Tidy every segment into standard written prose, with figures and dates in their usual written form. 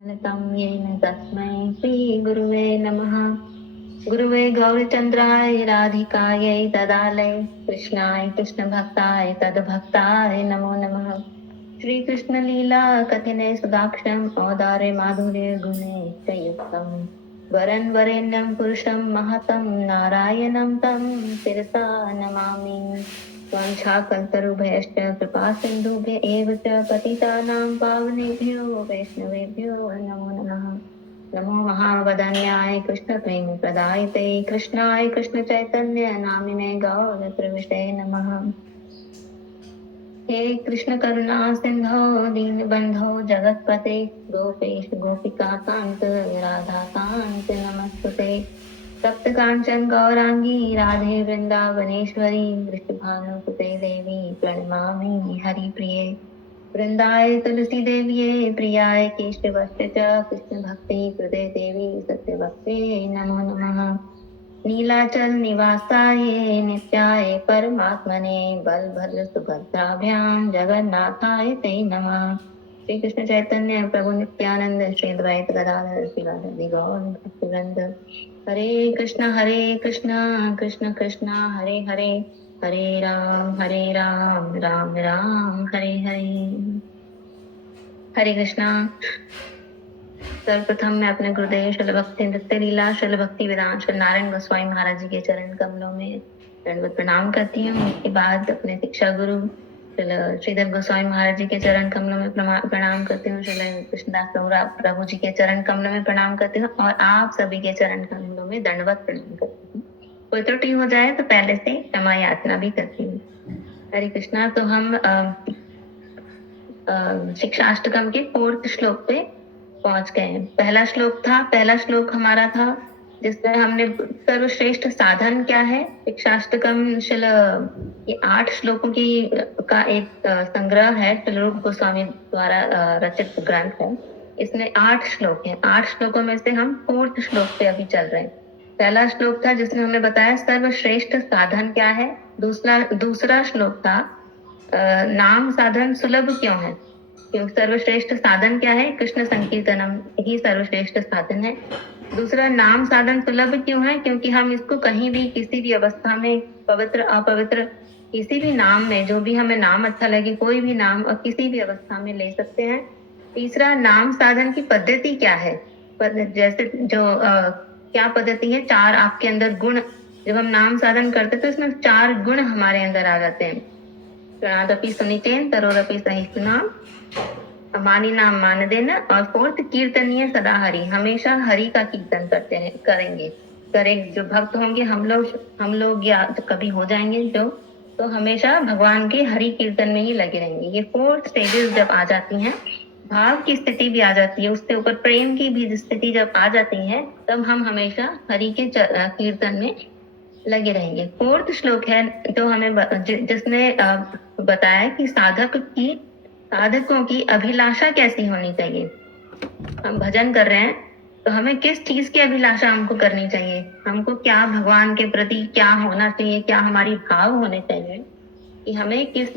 तं येन तस्मै श्रीगुरुवे नमः। गुरुवे गौरचन्द्राय राधिकायै तदालय कृष्णाय कृष्णभक्ताय तद्भक्ताय नमो नमः। श्रीकृष्णलीला कथिने सुदाक्षं औदार्य माधुर्य गुणे च युक्तं वरं वरेण्यं पुरुषं महतं नारायणं तं शिरसा नमामि। वाञ्छाकल्पतरुभ्यश्च कृपा सिन्धुभ्य एव च पतितानां पावनेभ्यो वैष्णवेभ्यो नमो नमः। नमो महावदन्याय कृष्णप्रेमप्रदायते कृष्णाय कृष्णचैतन्य नामिने गौरप्रविष्टे नमः। हे कृष्ण करुणा सिंधो दीनबंधो जगत्पते गोपेश गोपिकाकांत राधाकांत नमस्तुते। तप्त कांचन गौरांगी राधे वृंदावनेश्वरी वृषभानुसुते देवी प्रणमामि हरिप्रिये। वृंदाय तुलसी देव्ये प्रियाय केशवस्य च कृष्ण भक्ति कृते देवी सत्यभक्ते नमो नमः। नीलाचल निवासाय नित्याय परमात्मने बलभद्र सुभद्राभ्यां जगन्नाथाय ते नमः। श्री कृष्ण चैतन्य प्रभु नित्यानंद श्री द्वैत गदाधर श्रीवासादि गौर भक्तवृंद। हरे कृष्ण कृष्ण कृष्ण हरे हरे हरे राम राम राम हरे हरे। हरे कृष्णा। सर्वप्रथम मैं अपने गुरुदेव श्रील भक्ति नृत्य लीला श्रील भक्ति वेदांत श्री नारायण गोस्वामी महाराज जी के चरण कमलों में दंडवत प्रणाम करती हूँ। इसके बाद अपने शिक्षा गुरु श्रीधर गोस्वामी महाराज जी के चरण कमलों में प्रणाम करती हूँ। श्री कृष्णदास प्रभु जी के चरण कमलों में प्रणाम करती हूँ और आप सभी के चरण कमलों में दंडवत प्रणाम करती हूँ। कोई त्रुटि हो जाए तो पहले से क्षमा याचना भी करती हूँ। हरे कृष्णा। तो हम शिक्षाष्टकम के 4th श्लोक पे पहुंच गए। पहला श्लोक हमारा था जिसमें हमने सर्वश्रेष्ठ साधन क्या है। शिक्षाष्टकम ये 8 श्लोकों की का एक संग्रह है, श्रील रूप गोस्वामी द्वारा रचित ग्रंथ है। इसमें 8 श्लोक हैं। 8 श्लोकों में से हम 4th श्लोक पे अभी चल रहे हैं। पहला श्लोक था जिसमें हमने बताया सर्वश्रेष्ठ साधन क्या है। दूसरा श्लोक था नाम साधन सुलभ क्यों है, क्योंकि सर्वश्रेष्ठ साधन क्या है, कृष्ण संकीर्तनम ही सर्वश्रेष्ठ साधन है। दूसरा नाम साधन सुलभ क्यों है, क्योंकि हम इसको कहीं भी किसी भी अवस्था में पवित्र अपवित्र किसी भी नाम में जो भी हमें नाम अच्छा लगे कोई भी नाम और किसी भी अवस्था में ले सकते हैं। तीसरा नाम साधन की पद्धति क्या है, जैसे जो क्या पद्धति है, 4 आपके अंदर गुण, जब हम नाम साधन करते तो इसमें 4 गुण हमारे अंदर आ जाते हैं। प्रणादपि सुनितेन तरोरपि सहिष्णुना मानी नाम मान देना। और 4th कीर्तनीय सदा हरि, हमेशा हरि का कीर्तन करेंगे। जो भक्त होंगे हम लोग या तो कभी हो जाएंगे जो, तो हमेशा भगवान के हरि कीर्तन में ही लगे रहेंगे। ये 4 स्टेजेस जब आ जाती हैं, भाव की स्थिति भी आ जाती है, उससे ऊपर प्रेम की भी स्थिति जब आ जाती है, तब हम हमेशा हरि के कीर्तन में लगे रहेंगे। 4th श्लोक है तो हमें जिसने बताया कि साधकों की अभिलाषा कैसी होनी चाहिए। हम भजन कर रहे हैं तो हमें किस चीज की अभिलाषा हमको करनी चाहिए, हमको क्या भगवान के प्रति क्या होना चाहिए, क्या हमारी भाव होने चाहिए कि हमें किस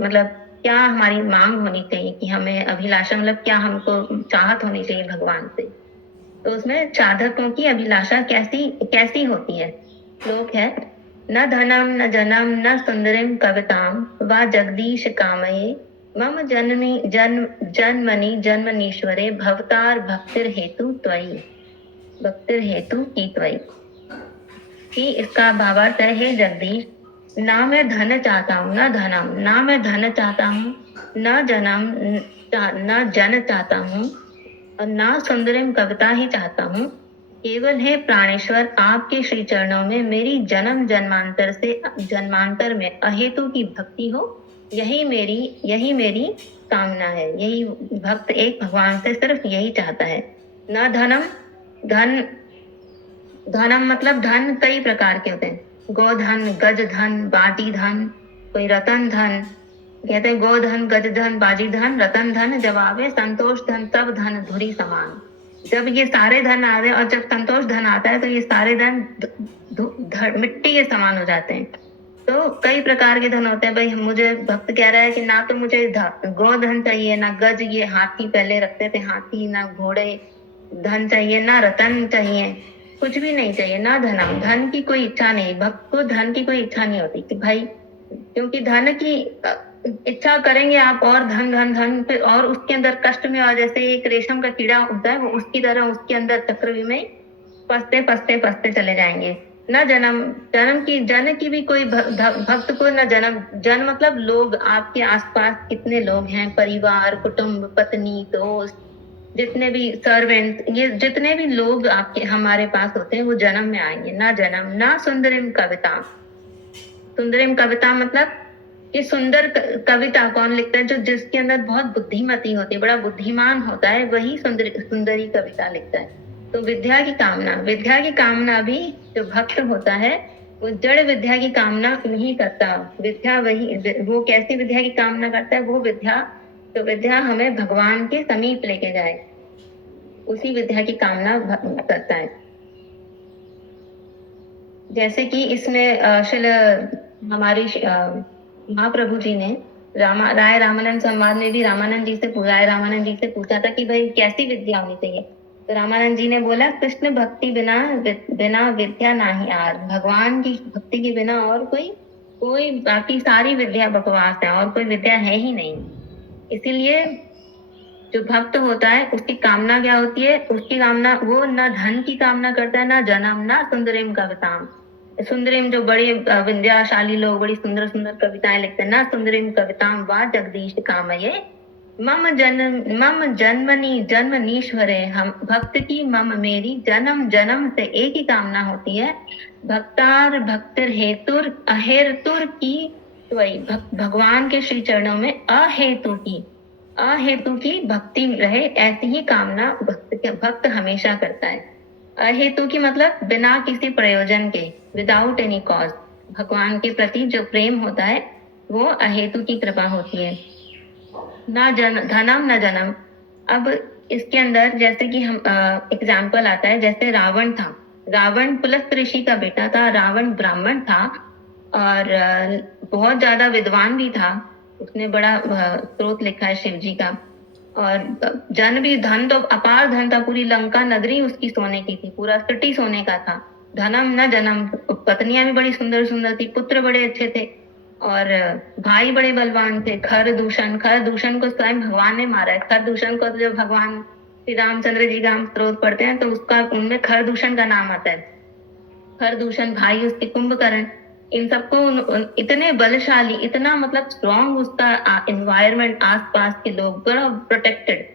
मतलब क्या हमारी मांग होनी चाहिए कि हमें अभिलाषा मतलब क्या हमको चाहत होनी चाहिए भगवान से। तो उसमें साधकों की अभिलाषा कैसी होती है। श्लोक है, न धनम न जनम न सुंदरिम कविताम वा जगदीश कामये मम जन्मनि जन्मनीश्वरे भवतार भक्तिर हेतु की त्वयि। कि इसका भावार्थ है, हे जगदीश, ना मैं धन चाहता हूँ न धनम, ना मैं धन चाहता हूँ न जन चाहता हूँ और ना सुंदरिम कविता ही चाहता हूँ। केवल हे प्राणेश्वर, आपके श्री चरणों में मेरी जन्म जन्मांतर में अहेतु की भक्ति हो, यही मेरी कामना है। यही भक्त एक भगवान से सिर्फ यही चाहता है। न धनम मतलब धन कई प्रकार के होते हैं, गोधन, गज धन, बाटी धन, कोई रतन धन। कहते हैं गोधन, गज धन, बाजी धन, रतन धन, जवाब है संतोष धन, सब धन धुरी समान। जब ये सारे धन आ रहे और जब संतोष धन आता है तो ये सारे धन मिट्टी के समान हो जाते हैं। तो कई प्रकार के धन होते हैं भाई। मुझे भक्त कह रहा है कि ना तो मुझे गोधन चाहिए, ना गज, ये हाथी पहले रखते थे हाथी, ना घोड़े धन चाहिए, ना रतन चाहिए, कुछ भी नहीं चाहिए, ना धनम, धन की कोई इच्छा नहीं। भक्त को धन की कोई इच्छा नहीं होती कि भाई, क्योंकि धन की इच्छा करेंगे आप और धन धन धन, फिर और उसके अंदर कष्ट में, और जैसे एक रेशम का कीड़ा होता है वो उसकी तरह उसके अंदर चक्रव्यूह में फंसते फंसते फंसते चले जाएंगे। न जन्म, जन्म की जन की भी कोई भक्त को न जन्म। जन मतलब लोग, आपके आसपास कितने लोग हैं, परिवार, कुटुंब, पत्नी, दोस्त, जितने भी सर्वेंट, ये जितने भी लोग आपके हमारे पास होते हैं वो जन्म में आएंगे। ना जन्म, ना सुंदरिम कविता। सुंदरिम कविता मतलब कि सुंदर कविता कौन लिखता है? जो जिसके अंदर बहुत बुद्धिमती होती है, बड़ा बुद्धिमान होता है, वही सुंदरी कविता लिखता है। तो विद्या की कामना, विद्या की कामना भी जो भक्त होता है वो जड़ विद्या की कामना नहीं करता। विद्या वही, वो कैसी विद्या की कामना करता है? वो विद्या, तो विद्या हमें भगवान के समीप लेके जाए, उसी विद्या की कामना करता है। जैसे कि इसमें शिल हमारी महाप्रभु जी ने राय रामानंद संवाद में भी रामानंद जी से पूछा था कि भाई कैसी विद्या होनी चाहिए। तो रामानंद जी ने बोला, कृष्ण भक्ति बिना विद्या नाही आर। भगवान की भक्ति के बिना और कोई बाकी सारी विद्या बकवास है, और कोई विद्या है ही नहीं। इसीलिए जो भक्त होता है उसकी कामना क्या होती है? उसकी कामना, वो न धन की कामना करता है, ना जन्म, ना सुंदरिम कविताम। सुंदरिम जो बड़े विद्याशाली लोग बड़ी सुंदर सुंदर कविताएं लिखते हैं, ना सुंदरिम कविताम वा जगदीश कामये मम जन्मनी जन्मनीश्वरे। हम भक्त की, मम मेरी, जन्म जन्म से एक ही कामना होती है, भक्तार भक्तिर हेतुर अहेतुर की। वही भगवान के श्री चरणों में अहेतु की भक्ति रहे, ऐसी ही कामना भक्त हमेशा करता है। अहेतु की मतलब बिना किसी प्रयोजन के, विदाउट एनी कॉज। भगवान के प्रति जो प्रेम होता है वो अहेतु की कृपा होती है। ना धनम न जन्म। अब इसके अंदर जैसे कि हम एग्जाम्पल आता है, जैसे रावण था, रावण पुलस्त ऋषि का बेटा था, रावण ब्राह्मण था और बहुत ज्यादा विद्वान भी था। उसने बड़ा स्त्रोत लिखा है शिव जी का, और जन भी, धन तो अपार धन था, पूरी लंका नगरी उसकी सोने की थी, पूरा सिटी सोने का था। धनम न जन्म, पत्नियां भी बड़ी सुंदर सुंदर थी, पुत्र बड़े अच्छे थे, और भाई बड़े बलवान थे। खर दूषण को स्वयं भगवान ने मारा है। खर दूषण को तो जब भगवान श्री रामचंद्र जी का हम स्त्रोत पढ़ते हैं तो उसका, उनमें खर दूषण का नाम आता है। खर दूषण भाई उसके कुंभकर्ण, इन सबको इतने बलशाली, इतना मतलब स्ट्रॉन्ग उसका एनवायरमेंट, आसपास के लोग बड़ा प्रोटेक्टेड,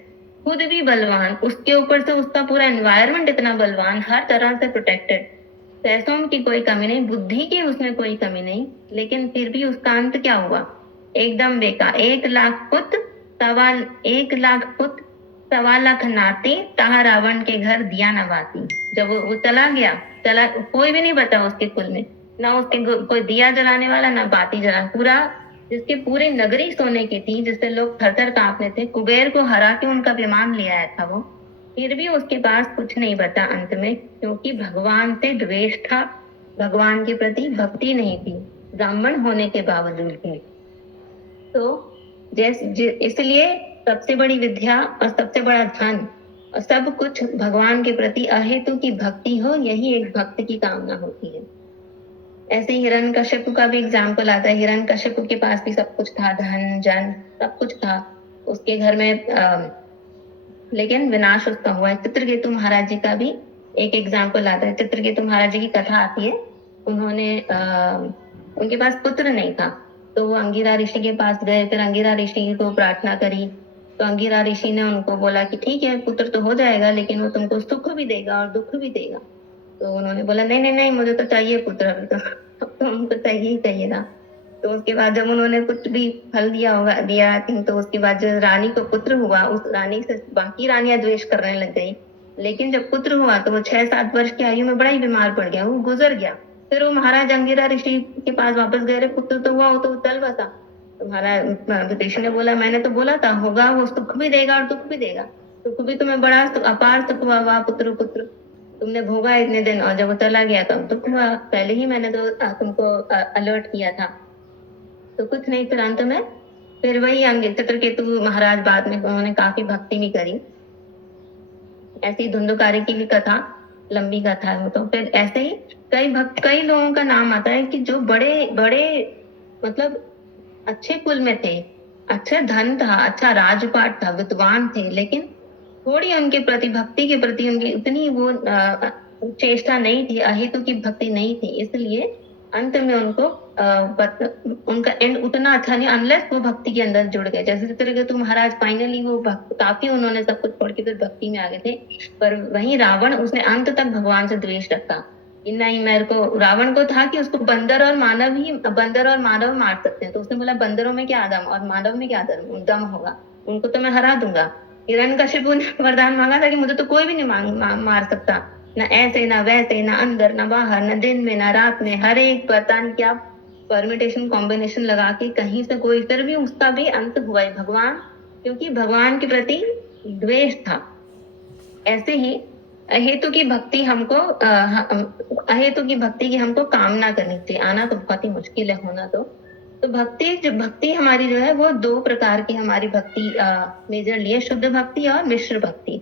खुद भी बलवान, उसके ऊपर से उसका पूरा एनवायरमेंट इतना बलवान, हर तरह से प्रोटेक्टेड। पैसों की कोई कमी नहीं, बुद्धि की उसमें कोई कमी नहीं, लेकिन फिर भी उसका अंत क्या हुआ? एकदम बेकार। 1,00,000 पुत्र, 1,00,000 नाती, ताहा रावण के घर दिया न बाती। जब वो चला गया, कोई भी नहीं बचा उसके कुल में, ना उसके कोई दिया जलाने वाला, ना बाती जलाने, पूरा जिसकी पूरी नगरी सोने की थी, जिससे लोग थर थर कांपने थे, कुबेर को हरा के उनका विमान ले आया था वो, फिर भी उसके पास कुछ नहीं बचा अंत में, क्योंकि भगवान से द्वेष था, भगवान के प्रति भक्ति नहीं थी, ब्राह्मण होने के बावजूद भी। तो इसलिए सबसे बड़ी विद्या और सबसे बड़ा धन और सब कुछ भगवान के प्रति अहेतु की भक्ति हो, यही एक भक्त की कामना होती है। ऐसे हिरण्यकश्यप का भी एग्जाम्पल आता है। हिरण्यकश्यप के पास भी सब कुछ था, धन जन सब कुछ था उसके घर में, लेकिन विनाश उसका हुआ है। चित्रकेतु महाराज जी का भी एक एग्जाम्पल आता है। चित्रकेतु महाराज जी की कथा आती है। उन्होंने उनके पास पुत्र नहीं था, तो वो अंगिरा ऋषि के पास गए, फिर अंगिरा ऋषि को प्रार्थना करी, तो अंगिरा ऋषि ने उनको बोला कि ठीक है, पुत्र तो हो जाएगा, लेकिन वो तुमको सुख भी देगा और दुख भी देगा। तो उन्होंने बोला नहीं नहीं नहीं, मुझे तो चाहिए पुत्र, अभी तो हमको चाहिए ही चाहिए था। तो उसके बाद जब उन्होंने कुछ भी फल दिया, तो उसके बाद जो रानी को पुत्र हुआ, उस रानी से बाकी रानियां द्वेष करने लग गई। लेकिन जब पुत्र हुआ तो वो 6-7 वर्ष की आयु में बड़ा ही बीमार पड़ गया, वो गुजर गया। फिर वो महाराज अंगिरा ऋषि के पास वापस गए, पुत्र तो हुआ, वो तो चल बसा। तो महाराज ऋषि ने बोला, मैंने तो बोला था होगा, वो सुख भी देगा और दुख भी देगा, सुख भी तुम्हें बड़ा अपार सुख हुआ, पुत्र। तुमने भोगा इतने दिन और जब वो चला गया तब दुख हुआ, पहले ही मैंने तो तुमको अलर्ट किया था। तो कुछ नहीं, फिर अंत में फिर वही अंग चित्रकेतु महाराज बाद में उन्होंने काफी भक्ति भी करी। ऐसी धुंधुकारी की भी कथा, लंबी कथा है वो तो। फिर ऐसे ही कई लोगों का नाम आता है कि जो बड़े बड़े मतलब अच्छे कुल में थे, अच्छा धन था, अच्छा राजपाट था, विद्वान थे, लेकिन थोड़ी उनके प्रति भक्ति के प्रति उनकी उतनी वो चेष्टा नहीं थी, अहेतु की भक्ति नहीं थी, इसलिए अंत में उनको उनका एंड उतना अच्छा नहीं, अनलेस वो भक्ति के अंदर जुड़ गए। जैसे चित्रकेतु महाराज फाइनली वो काफी उन्होंने सब कुछ छोड़ के फिर भक्ति में आ गए थे, पर वहीं रावण उसने अंत तक भगवान से द्वेष रखा कि नहीं, मेरे को रावण को था कि उसको बंदर और मानव मार सकते हैं, तो उसने बोला बंदरों में क्या दम और मानव में क्या दम होगा, उनको तो मैं हरा दूंगा। हिरण्यकशिपु ने वरदान मांगा था कि मुझे तो कोई भी नहीं मार सकता, न ऐसे न वैसे, न अंदर न बाहर, न दिन में न रात में, हर एक पता नहीं क्या परमिटेशन कॉम्बिनेशन लगा के कहीं से कोई, फिर भी उसका भी अंत हुआ है भगवान, क्योंकि भगवान के प्रति द्वेष था। ऐसे ही अहेतु की भक्ति हमको अहेतु की भक्ति की हमको कामना करनी चाहिए। आना तो बहुत ही मुश्किल है, होना तो भक्ति हमारी जो है वो दो प्रकार की हमारी भक्ति मेजरली है, शुद्ध भक्ति और मिश्र भक्ति।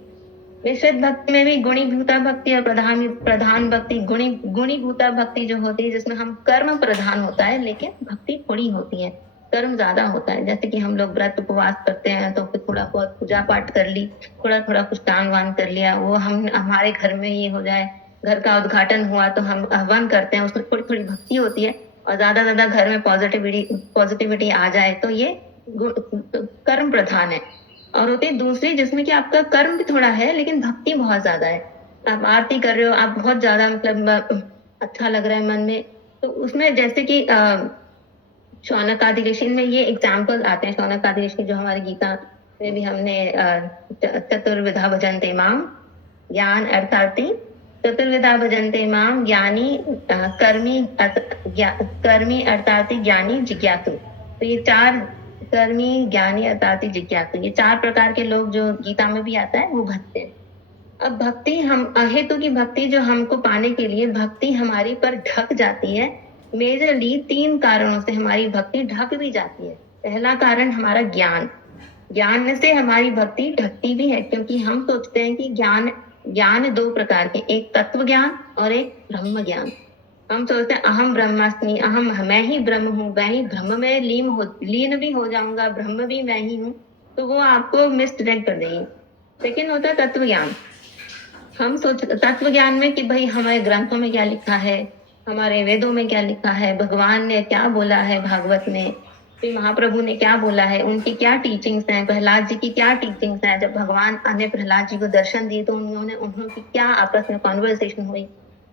मिश्रित भक्ति में भी गुणीभूता भक्ति और प्रधान भक्ति। गुणीभूता भक्ति जो होती है जिसमें हम कर्म प्रधान होता है, लेकिन भक्ति थोड़ी होती है, कर्म ज्यादा होता है। जैसे कि हम लोग व्रत उपवास करते हैं तो फिर थोड़ा बहुत पूजा पाठ कर ली, थोड़ा थोड़ा कुछ दान वान कर लिया, वो हम हमारे घर में ये हो जाए, घर का उद्घाटन हुआ तो हम आह्वान करते हैं, उसमें थोड़ी थोड़ी भक्ति होती है, और ज्यादा घर में पॉजिटिविटी आ जाए तो ये कर्म प्रधान है। और होती है दूसरी जिसमें कि आपका कर्म भी थोड़ा है लेकिन भक्ति बहुत ज्यादा है। आप आरती कर रहे हो, आप बहुत ज्यादा मतलब अच्छा लग रहा है मन में, तो उसमें जैसे कि शौनक आदि ऋषि में ये एग्जाम्पल आते हैं। शौनक आदि ऋषि जो हमारी गीता में भी हमने चतुर्विधा भजन्ते माम ज्ञान अर्थार्थी, चतुर्विधा भजन्ते माम ज्ञानी कर्मी अर्थार्थी ज्ञानी जिज्ञासु। तो ये चार, कर्मी ज्ञानी अर्थार्थी जिज्ञासु, ये चार प्रकार के लोग जो गीता में भी आता है वो भक्त हैं। अब भक्ति हम अहेतु की भक्ति जो हमको पाने के लिए भक्ति हमारी पर ढक जाती है। मेजरली 3 कारणों से हमारी भक्ति ढक भी जाती है। पहला कारण हमारा ज्ञान से हमारी भक्ति ढकती भी है, क्योंकि हम सोचते हैं कि ज्ञान 2 प्रकार के, एक तत्व ज्ञान और एक ब्रह्म ज्ञान। हम सोचते हैं अहम ब्रह्मास्मि, मैं ही ब्रह्म हूँ, मैं ही ब्रह्म में लीन भी हो जाऊंगा, ब्रह्म भी मैं ही हूँ, तो वो आपको मिसडायरेक्ट कर देगी। लेकिन होता है तत्व ज्ञान। हम तत्व ज्ञान में कि भाई हमारे ग्रंथों में क्या लिखा है, हमारे वेदों में क्या लिखा है, भगवान ने क्या बोला है भागवत में, फिर महाप्रभु ने क्या बोला है, उनकी क्या टीचिंग्स हैं, प्रहलाद जी की क्या टीचिंग्स हैं। जब भगवान ने प्रहलाद जी को दर्शन दिए तो उन्होंने क्या आपस में कॉन्वर्सेशन हुई।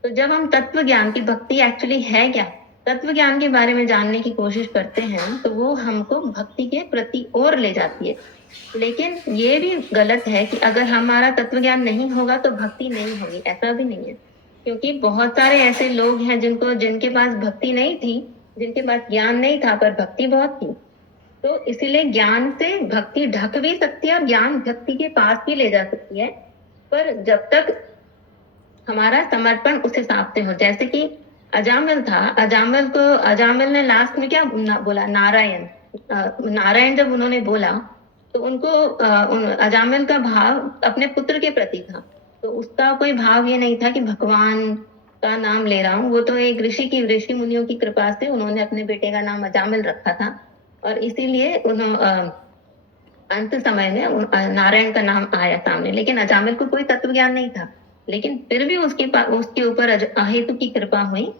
तो जब हम तत्व ज्ञान की भक्ति एक्चुअली है क्या, तत्व ज्ञान के बारे में जानने की कोशिश करते हैं, तो वो हमको भक्ति के प्रति और ले जाती है। लेकिन ये भी गलत है कि अगर हमारा तत्व ज्ञान नहीं होगा तो भक्ति नहीं होगी, ऐसा भी नहीं है। क्योंकि बहुत सारे ऐसे लोग हैं जिनके पास भक्ति नहीं थी, जिनके पास ज्ञान नहीं था पर भक्ति बहुत थी। तो इसीलिए ज्ञान से भक्ति ढक भी सकती है और ज्ञान भक्ति के पास भी ले जा सकती है, पर जब तक हमारा समर्पण उस हिसाब से हो। जैसे कि अजामिल था, अजामिल ने लास्ट में क्या बोला, नारायण जब उन्होंने बोला तो उनको अजामिल का भाव अपने पुत्र के प्रति था, तो उसका कोई भाव ये नहीं था कि भगवान का नाम ले रहा हूँ। वो तो एक ऋषि मुनियों की कृपा से उन्होंने अपने बेटे का नाम अजामिल रखा था, और इसीलिए अंत समय में नारायण का नाम आया सामने। लेकिन अजामिल को कोई तत्व ज्ञान नहीं था, लेकिन फिर भी उसके ऊपर अहेतु की कृपा हुई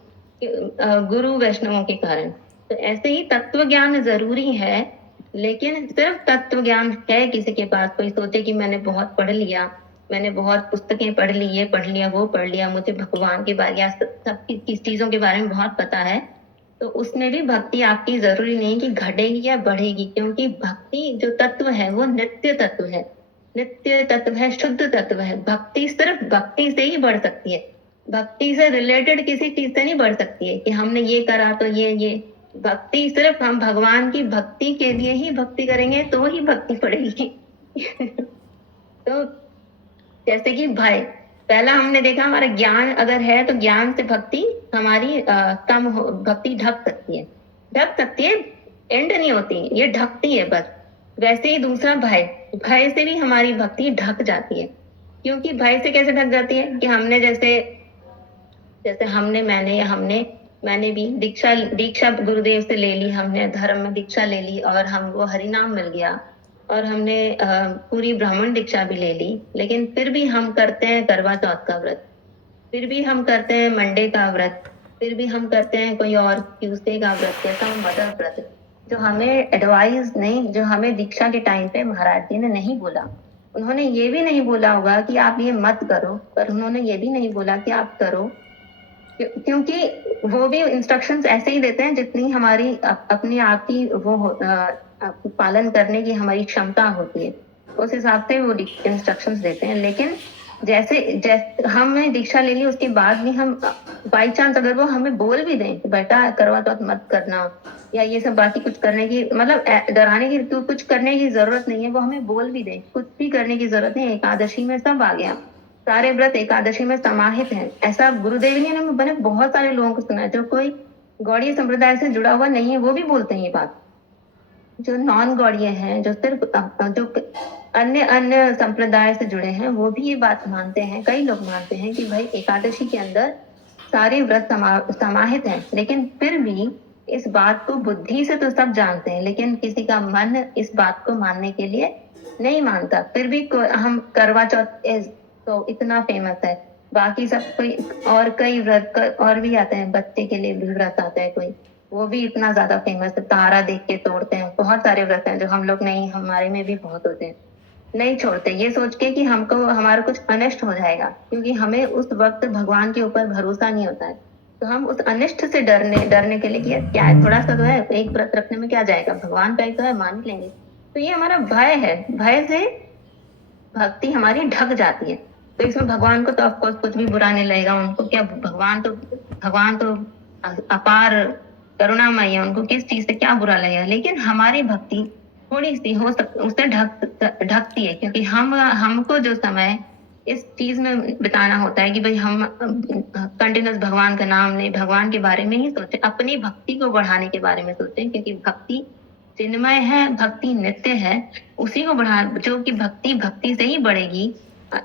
गुरु वैष्णवों के कारण। तो ऐसे ही तत्व ज्ञान जरूरी है, लेकिन सिर्फ तत्व ज्ञान है किसी के पास, कोई सोचे कि मैंने बहुत पढ़ लिया, मैंने बहुत पुस्तकें पढ़ ली, ये पढ़ लिया, वो पढ़ लिया, मुझे भगवान के बारे या सब किस चीजों के बारे में बहुत पता है, तो उसमें भी भक्ति आपकी जरूरी नहीं कि घटेगी या बढ़ेगी। क्योंकि भक्ति जो तत्व है वो नित्य तत्व है, शुद्ध तत्व है। भक्ति सिर्फ भक्ति से ही बढ़ सकती है, भक्ति से रिलेटेड किसी चीज से नहीं बढ़ सकती है कि हमने ये करा तो ये भक्ति सिर्फ हम भगवान की भक्ति के लिए ही भक्ति करेंगे तो ही भक्ति पड़ेगी। तो जैसे कि भाई पहला हमने देखा हमारा ज्ञान अगर है तो ज्ञान से भक्ति हमारी भक्ति ढक सकती है, ढक सकती है, एंड नहीं होती, ये ढकती है बस। वैसे ही दूसरा भय, भय से भी हमारी भक्ति ढक जाती है। क्योंकि भय से कैसे ढक जाती है कि हमने जैसे जैसे हमने मैंने या हमने मैंने भी दीक्षा दीक्षा गुरुदेव से ले ली, हमने धर्म में दीक्षा ले ली और हमको हरि नाम मिल गया और हमने पूरी ब्राह्मण दीक्षा भी ले ली, लेकिन फिर भी हम करते हैं करवा चौथ का व्रत, फिर भी हम करते हैं मंडे का व्रत, फिर भी हम करते हैं कोई और ट्यूसडे का व्रत, कैसा मदर व्रत, जो हमें एडवाइस नहीं, जो हमें दीक्षा के टाइम पे महाराज जी ने नहीं बोला। उन्होंने ये भी नहीं बोला होगा कि आप ये मत करो, पर उन्होंने ये भी नहीं बोला कि आप करो, क्योंकि वो भी इंस्ट्रक्शंस ऐसे ही देते हैं जितनी हमारी अपनी आप की पालन करने की हमारी क्षमता होती है, उस हिसाब से वो इंस्ट्रक्शंस देते हैं। लेकिन जैसे जैसे हमने दीक्षा ले ली उसके बाद भी हम बाई चांस अगर वो हमें बोल भी दें कि बेटा करवा चौथ मत करना या ये सब बाकी कुछ करने की, मतलब डराने की कुछ करने की जरूरत नहीं है, वो हमें बोल भी दें कुछ भी करने की जरूरत नहीं। एकादशी में सब आ गया, सारे व्रत एकादशी में समाहित हैं। ऐसा गुरुदेव ने मैंने बहुत सारे लोगों को सुना है, जो कोई गौड़ीय संप्रदाय से जुड़ा हुआ नहीं है वो भी बोलते हैं ये बात। जो नॉन गौड़ीय हैं, जो सिर्फ जो अन्य अन्य संप्रदाय से जुड़े हैं, वो भी ये बात मानते हैं, कई लोग मानते हैं कि भाई एकादशी के अंदर सारे व्रत समाहित हैं। लेकिन फिर भी इस बात को बुद्धि से तो सब जानते हैं, लेकिन किसी का मन इस बात को मानने के लिए नहीं मानता। फिर भी हम करवा चौथ तो इतना फेमस है, बाकी सब कोई और कई व्रत और भी आते हैं, बच्चे के लिए भी व्रत आता है कोई, वो भी इतना ज्यादा फेमस है, तारा देख के तोड़ते हैं, बहुत सारे व्रत हैं जो हम लोग नहीं, हमारे में भी बहुत होते हैं, नहीं छोड़ते, ये सोच के कि हमको हमारा कुछ अनिष्ट हो जाएगा, क्योंकि हमें उस वक्त भगवान के ऊपर भरोसा नहीं होता है। तो हम उस अनिष्ट से डरने के लिए कि क्या है, थोड़ा सा तो है, एक व्रत रखने में क्या जाएगा, भगवान का ही तो है, मान लेंगे। तो ये हमारा भय है, भय से भक्ति हमारी ढक जाती है। तो इसमें भगवान को तो ऑफकोर्स कुछ भी बुरा नहीं लगेगा, उनको क्या, भगवान तो अपार करुणामय है, उनको किस चीज से क्या बुरा लगेगा। लेकिन हमारी भक्ति थोड़ी सी हो सकती उससे ढकती है, क्योंकि हमको जो समय इस चीज में बिताना होता है कि भाई हम कंटिन्यूस भगवान का नाम लें, भगवान के बारे में ही सोचे, अपनी भक्ति को बढ़ाने के बारे में सोचे, क्योंकि भक्ति चिन्मय है, भक्ति नित्य है, उसी को बढ़ा, जो कि भक्ति से ही बढ़ेगी।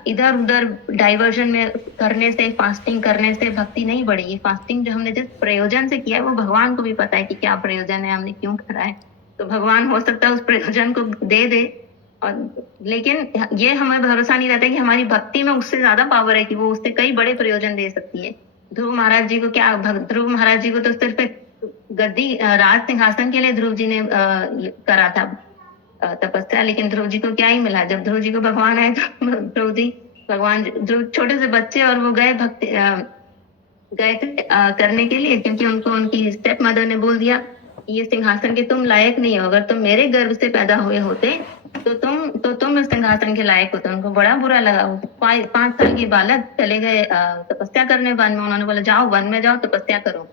इधर उधर डाइवर्जन में करने से, फास्टिंग करने से भक्ति नहीं बढ़ेगी। फास्टिंग जो हमने जिस प्रयोजन से किया है वो भगवान को भी पता है कि क्या प्रयोजन है, हमने क्यों करा है, तो भगवान हो सकता है उस प्रयोजन को दे और, लेकिन ये हमें भरोसा नहीं रहता कि हमारी भक्ति में उससे ज्यादा पावर है कि वो उससे कई बड़े प्रयोजन दे सकती है। ध्रुव महाराज जी को क्या, ध्रुव महाराज जी को तो सिर्फ गद्दी राज सिंहासन के लिए ध्रुव जी ने करा था तपस्या, लेकिन ध्रुव जी को क्या ही मिला। जब ध्रुव जी को भगवान आए तो ध्रुव जी भगवान जो छोटे से बच्चे, और वो गए भक्ति गए करने के लिए, क्योंकि उनको उनकी स्टेप मदर ने बोल दिया ये सिंहासन के तुम लायक नहीं हो, अगर तुम मेरे गर्भ से पैदा हुए होते तो तुम इस सिंहासन के लायक होते। उनको बड़ा बुरा लगा। 5 साल के बालक चले गए तपस्या करने वन में, उन्होंने बोला जाओ वन में जाओ तपस्या करो।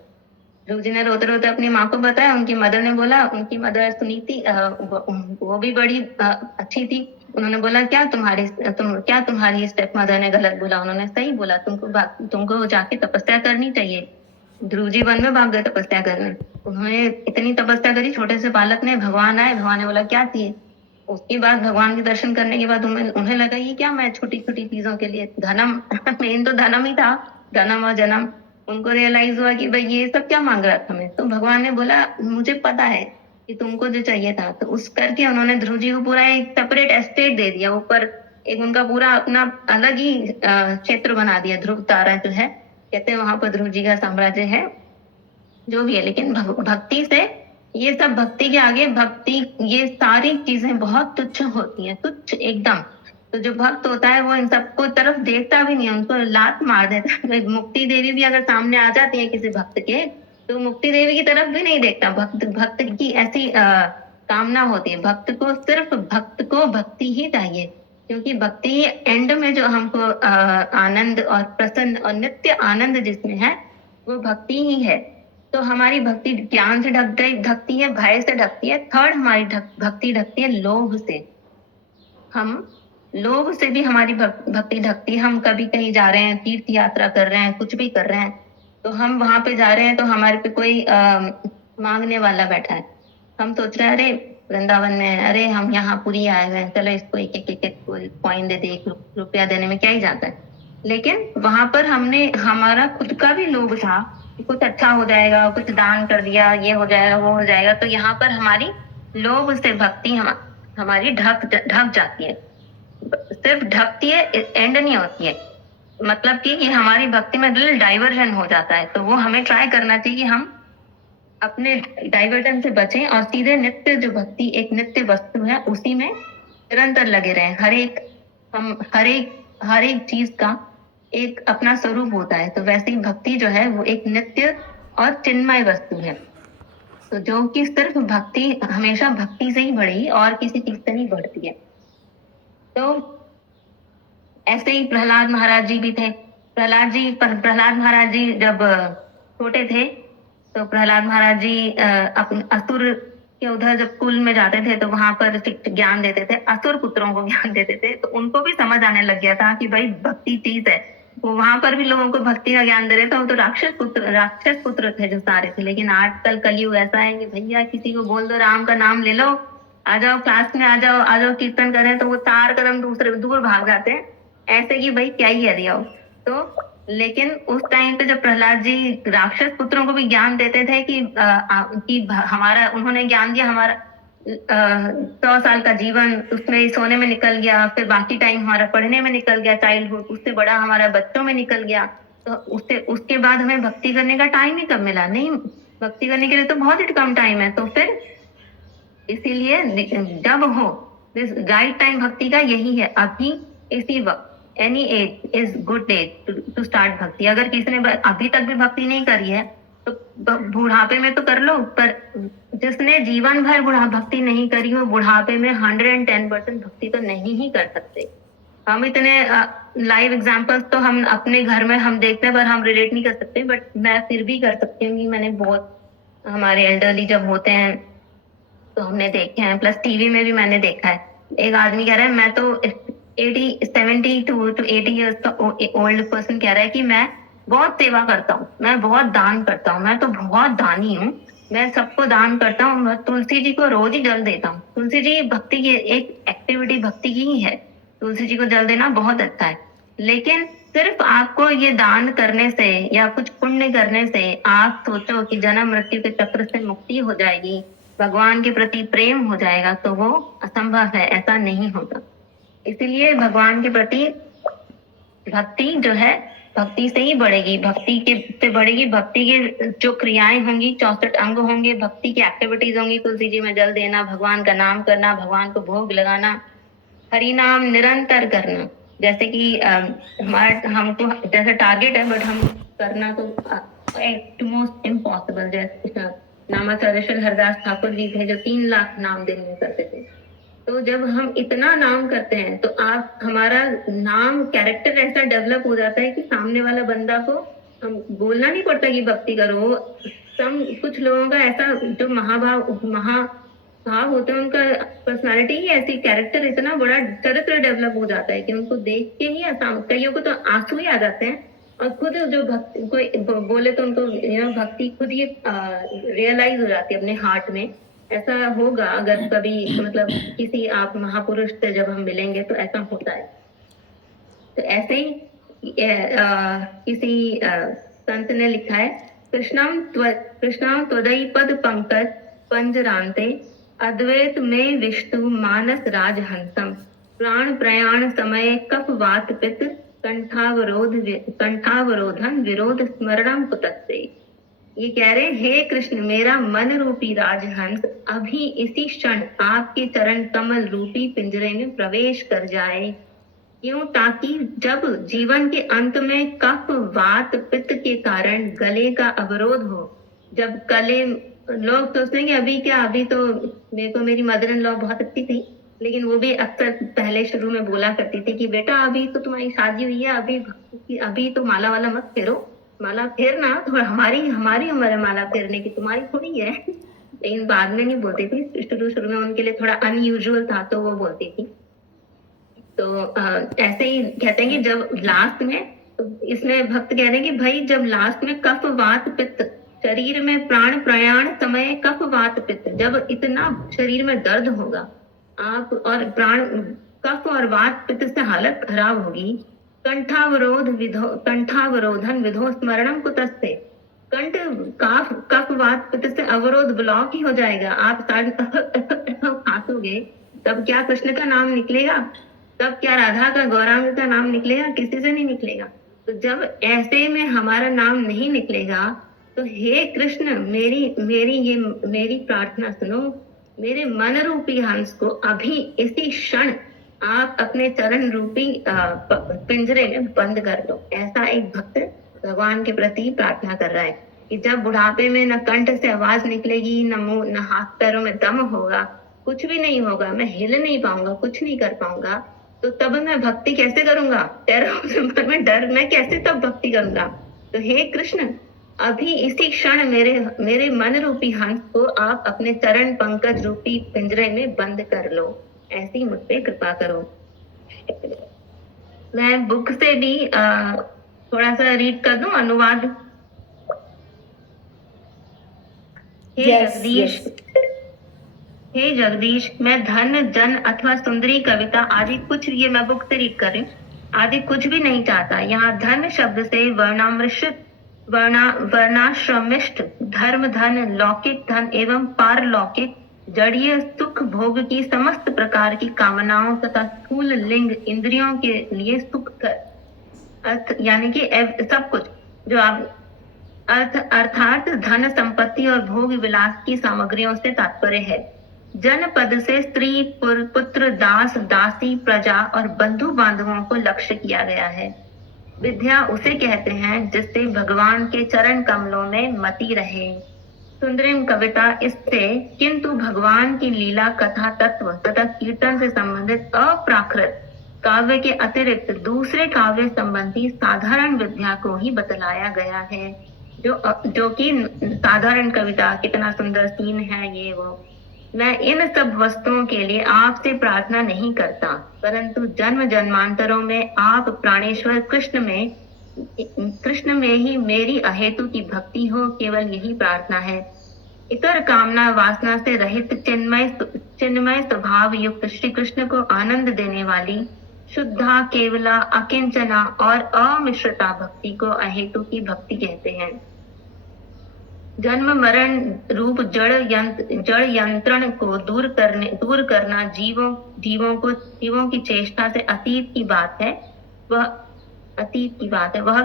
ध्रुव जी ने रोते रोते अपनी माँ को बताया, उनकी मदर ने बोला, उनकी मदर सुनीति वो भी बड़ी अच्छी थी, उन्होंने बोला क्या तुम्हारी स्टेप मदर ने गलत बोला, उन्होंने सही बोला, तुमको जाके तपस्या करनी चाहिए। ध्रुव जी वन में भाग गए तपस्या करने, उन्होंने इतनी तपस्या करी, छोटे से बालक ने, भगवान आए, भगवान ने बोला क्या चाहिए। उसके बाद भगवान के दर्शन करने के बाद उन्हें लगा ये क्या, मैं छोटी छोटी चीजों के लिए धर्म मेन तो धर्म ही था, धर्म और जन्म। उनको रियलाइज हुआ कि भाई ये सब क्या मांग रहा था मैं, तो भगवान ने बोला मुझे पता है कि तुमको जो चाहिए था, तो उस करके उन्होंने ध्रुव जी को पूरा एक सेपरेट एस्टेट दे दिया, ऊपर एक उनका पूरा अपना अलग ही क्षेत्र बना दिया। ध्रुव तारा जो है, कहते हैं वहां पर ध्रुव जी का साम्राज्य है, जो भी है। लेकिन भक्ति से ये सब, भक्ति के आगे भक्ति, ये सारी चीजें बहुत तुच्छ होती हैं, तुच्छ एकदम। तो जो भक्त होता है वो इन सबको तरफ देखता भी नहीं है, उनको लात मार देता है। मुक्ति देवी भी अगर सामने आ जाती है किसी भक्त के, तो मुक्ति देवी की तरफ भी नहीं देखता। भक्त की ऐसी कामना होती है, भक्त को सिर्फ भक्त को भक्ति ही चाहिए, क्योंकि भक्ति एंड में जो हमको आनंद और प्रसन्न और नित्य आनंद जिसमें है वो भक्ति ही है। तो हमारी भक्ति ज्ञान से ढकती है, भय से ढकती है। थर्ड हमारी भक्ति ढकती है लोभ से। हम लोभ से भी हमारी भक्ति ढकती है। हम कभी कहीं जा रहे हैं, तीर्थ यात्रा कर रहे हैं, कुछ भी कर रहे हैं, तो हम वहां पे जा रहे हैं तो हमारे पे कोई मांगने वाला बैठा है। हम सोच रहे हैं अरे वृंदावन में है, अरे हम यहाँ पुरी आए हुए हैं, चलो इसको एक एक एक एक कॉइन दे दे, एक रुपया देने में क्या ही जाता है। लेकिन वहां पर हमने हमारा खुद का भी लोभ था कि कुछ अच्छा हो जाएगा, कुछ दान कर दिया, ये हो जाएगा वो हो जाएगा, तो यहाँ पर हमारी लोभ से भक्ति हमारी ढक ढक जाती है। सिर्फ ढकती है, एंड नहीं होती है। मतलब कि ये हमारी भक्ति में दिल डाइवर्जन हो जाता है, तो वो हमें ट्राई करना चाहिए कि हम अपने डाइवर्जन से बचें और सीधे नित्य, जो भक्ति एक नित्य वस्तु है, उसी में निरंतर लगे रहें। हर एक चीज का एक अपना स्वरूप होता है, तो वैसे ही भक्ति जो है वो एक नित्य और चिन्मय वस्तु है। तो जो कि सिर्फ भक्ति हमेशा भक्ति से ही बढ़ेगी और किसी चीज से नहीं बढ़ती है। तो ऐसे ही प्रहलाद महाराज जी भी थे। प्रहलाद महाराज जी जब छोटे थे तो प्रहलाद महाराज जी अपने असुर के उधर जब कुल में जाते थे तो वहां पर ज्ञान देते थे, असुर पुत्रों को ज्ञान देते थे। तो उनको भी समझ आने लग गया था कि भाई भक्ति चीज है। वो वहां पर भी लोगों को भक्ति का ज्ञान दे रहे थे। वो तो राक्षस पुत्र थे जो सारे थे। लेकिन आजकल कलयुग ऐसा है कि भैया किसी को बोल दो राम का नाम ले लो, आ जाओ क्लास में, आ जाओ कीर्तन करें, तो वो 4 कदम दूसरे दूर भाग जाते हैं, ऐसे कि भाई क्या ही है दिया हो। तो लेकिन उस टाइम पे जब प्रहलाद जी राक्षस पुत्रों को भी ज्ञान देते थे कि हमारा, उन्होंने ज्ञान दिया, हमारा 100 साल का जीवन उसमें सोने में निकल गया, फिर बाकी टाइम हमारा पढ़ने में निकल गया, चाइल्डहुड, उससे बड़ा हमारा बच्चों में निकल गया। तो उसके बाद हमें भक्ति करने का टाइम ही कब मिला? नहीं, भक्ति करने के लिए तो बहुत ही कम टाइम है। तो फिर इसीलिए जब हो, दिस राइट टाइम भक्ति का यही है, अभी इसी वक्त। Any age is good age to start भक्ति। अगर किसी ने अभी तक भी भक्ति नहीं करी है तो बुढ़ापे में तो कर लो, पर जिसने जीवन भर भक्ति नहीं करी हो, बुढ़ापे में 110% भक्ति तो नहीं ही कर सकते। हम इतने लाइव एग्जाम्पल्स तो हम अपने घर में हम देखते हैं, पर हम रिलेट नहीं कर सकते। बट मैं फिर भी कर सकती हूँ कि मैंने बहुत, हमारे एल्डरली जब होते हैं तो हमने देखे हैं, प्लस टीवी में भी मैंने देखा है। एक आदमी कह रहा है, मैं तो 70 to 80 ईयर्स का ओल्ड पर्सन कह रहा है कि मैं बहुत सेवा करता हूँ, मैं बहुत दान करता हूँ, मैं तो बहुत दानी हूँ, मैं सबको दान करता हूँ, मैं तुलसी जी को रोज ही जल देता हूँ। तुलसी जी भक्ति की एक एक्टिविटी भक्ति की ही है, तुलसी जी को जल देना बहुत अच्छा है। लेकिन सिर्फ आपको ये दान करने से या कुछ पुण्य करने से आप सोचो कि जन्म मृत्यु के चक्र से मुक्ति हो जाएगी, भगवान के प्रति प्रेम हो जाएगा, तो वो असंभव है, ऐसा नहीं होता। इसीलिए भगवान के प्रति भक्ति जो है, भक्ति से ही बढ़ेगी, भक्ति के से बढ़ेगी। भक्ति के जो क्रियाएं होंगी, 64 अंग होंगे, भक्ति की एक्टिविटीज होंगी, तुलसी जी में जल देना, भगवान का नाम करना, भगवान को भोग लगाना, हरि नाम निरंतर करना। जैसे कि हमारा, हमको जैसे टारगेट है, बट हम करना तो मोस्ट इम्पॉसिबल। जैसे नामाचार्य हरदास ठाकुर जी थे जो 3 लाख नाम दिन में करते थे। तो जब हम इतना नाम करते हैं तो आप, हमारा नाम कैरेक्टर ऐसा डेवलप हो जाता है कि सामने वाला बंदा को हम बोलना नहीं पड़ता कि भक्ति करो। कुछ लोगों का ऐसा जो महाभाव होते हैं, उनका पर्सनालिटी ही ऐसी, कैरेक्टर इतना बड़ा चरित्र डेवलप हो जाता है कि उनको देख के ही कईयों को तो आंसू ही आ जाते हैं। और खुद जो भक्ति कोई बोले तो उनको भक्ति खुद ही रियलाइज हो जाती है अपने हार्ट में। ऐसा होगा अगर कभी, मतलब किसी आप महापुरुष से जब हम मिलेंगे तो ऐसा होता है। तो ऐसे ही किसी संत ने लिखा है, कृष्णम त्वदई पद पंकज पंजरांते, अद्वैत में विष्णु मानस राजहंसम, प्राण प्रयाण समय कफ वात पित्त, कंठावरोधन विरोध स्मरणम कुतस्ते। ये कह रहे, हे कृष्ण, मेरा मन रूपी राजहंस अभी इसी क्षण आपके चरण कमल रूपी पिंजरे में प्रवेश कर जाए। क्यों? ताकि जब जीवन के अंत में कफ वात पित्त के कारण गले का अवरोध हो, जब गले, लोग सोचते हैं कि अभी क्या, अभी तो मेरे को मेरी मदर इन लॉ बहुत अच्छी थी, लेकिन वो भी अक्सर पहले शुरू में बोला करती थी कि बेटा अभी तो तुम्हारी शादी हुई है, अभी तो माला वाला मत फेरो, माला फेरना तो हमारी उम्र है माला फेरने की, तुम्हारी थोड़ी है। लेकिन बाद में नहीं बोलती थी, शुरू में उनके लिए थोड़ा अनयूजुअल था तो वो बोलती थी। तो ऐसे ही कहते हैं कि जब लास्ट में, तो इसमें भक्त कह रहे हैं कि भाई जब लास्ट में कफ वात पित्त, शरीर में प्राण प्रयाण समय कफ वात पित्त, जब इतना शरीर में दर्द होगा आप और प्राण कफ और वात पित्त से हालत खराब होगी, कंठावरोधन विधो स्मरणम कुतस्ते, कंठ काफ कफ वात पित्त से अवरोध ब्लॉक ही हो जाएगा, आप खांसोगे तब क्या कृष्ण का नाम निकलेगा, तब क्या राधा का गौरांग का नाम निकलेगा, किसी से नहीं निकलेगा। तो जब ऐसे में हमारा नाम नहीं निकलेगा तो हे कृष्ण मेरी मेरी ये मेरी प्रार्थना सुनो, मेरे मन रूपी हंस को अभी इसी क्षण आप अपने चरण रूपी पिंजरे में बंद कर लो। ऐसा एक भक्त भगवान के प्रति प्रार्थना कर रहा है कि जब बुढ़ापे में न कंठ से आवाज निकलेगी, न मुंह न हाथ पैरों में दम होगा, कुछ भी नहीं होगा, मैं हिल नहीं पाऊंगा, कुछ नहीं कर पाऊंगा, तो तब मैं भक्ति कैसे करूंगा, तेरा में डर, मैं कैसे तब भक्ति करूंगा। तो हे कृष्ण अभी इसी क्षण मेरे मन रूपी हंस को आप अपने चरण पंकज रूपी पिंजरे में बंद कर लो, ऐसी मुझ पे कृपा करो। मैं बुक से भी थोड़ा सा रीड कर दूं अनुवाद। हे जगदीश, हे जगदीश, मैं धन जन अथवा सुंदरी कविता आदि कुछ, ये मैं बुक से रीड कर रही हूँ, आदि कुछ भी नहीं चाहता। यहाँ धन शब्द से वर्णाश्रमिष्ट धर्म धन, लौकिक धन एवं पारलौकिक जड़ीय सुख भोग की समस्त प्रकार की कामनाओं तथा स्थूल लिंग इंद्रियों के लिए सुख कर अर्थ, यानी कि सब कुछ जो आप अर्थात धन संपत्ति और भोग विलास की सामग्रियों से तात्पर्य है। जनपद से स्त्री पुत्र दास दासी प्रजा और बंधु बांधवों को लक्ष्य किया गया है। विद्या उसे कहते हैं जिससे भगवान के चरण कमलों में मति रहे। सुंदरिम कविता इससे, किंतु भगवान की लीला कथा तत्व तथा कीर्तन से संबंधित अप्राकृत काव्य के अतिरिक्त दूसरे काव्य संबंधी साधारण विद्या को ही बतलाया गया है। जो कि साधारण कविता, कितना सुंदर सीन है ये वो। मैं इन सब वस्तुओं के लिए आपसे प्रार्थना नहीं करता, परंतु जन्म जन्मांतरों में आप प्राणेश्वर कृष्ण में ही मेरी अहेतु की भक्ति हो, केवल यही प्रार्थना है। इतर कामना वासना से रहित चिन्मय स्वभाव युक्त श्री कृष्ण को आनंद देने वाली शुद्धा केवला अकिंचना और अमिश्रता भक्ति को अहेतु की भक्ति कहते हैं। जन्म मरण रूप जड़ यंत्रण को दूर करना जीवों की चेष्टा से अतीत की बात है। वह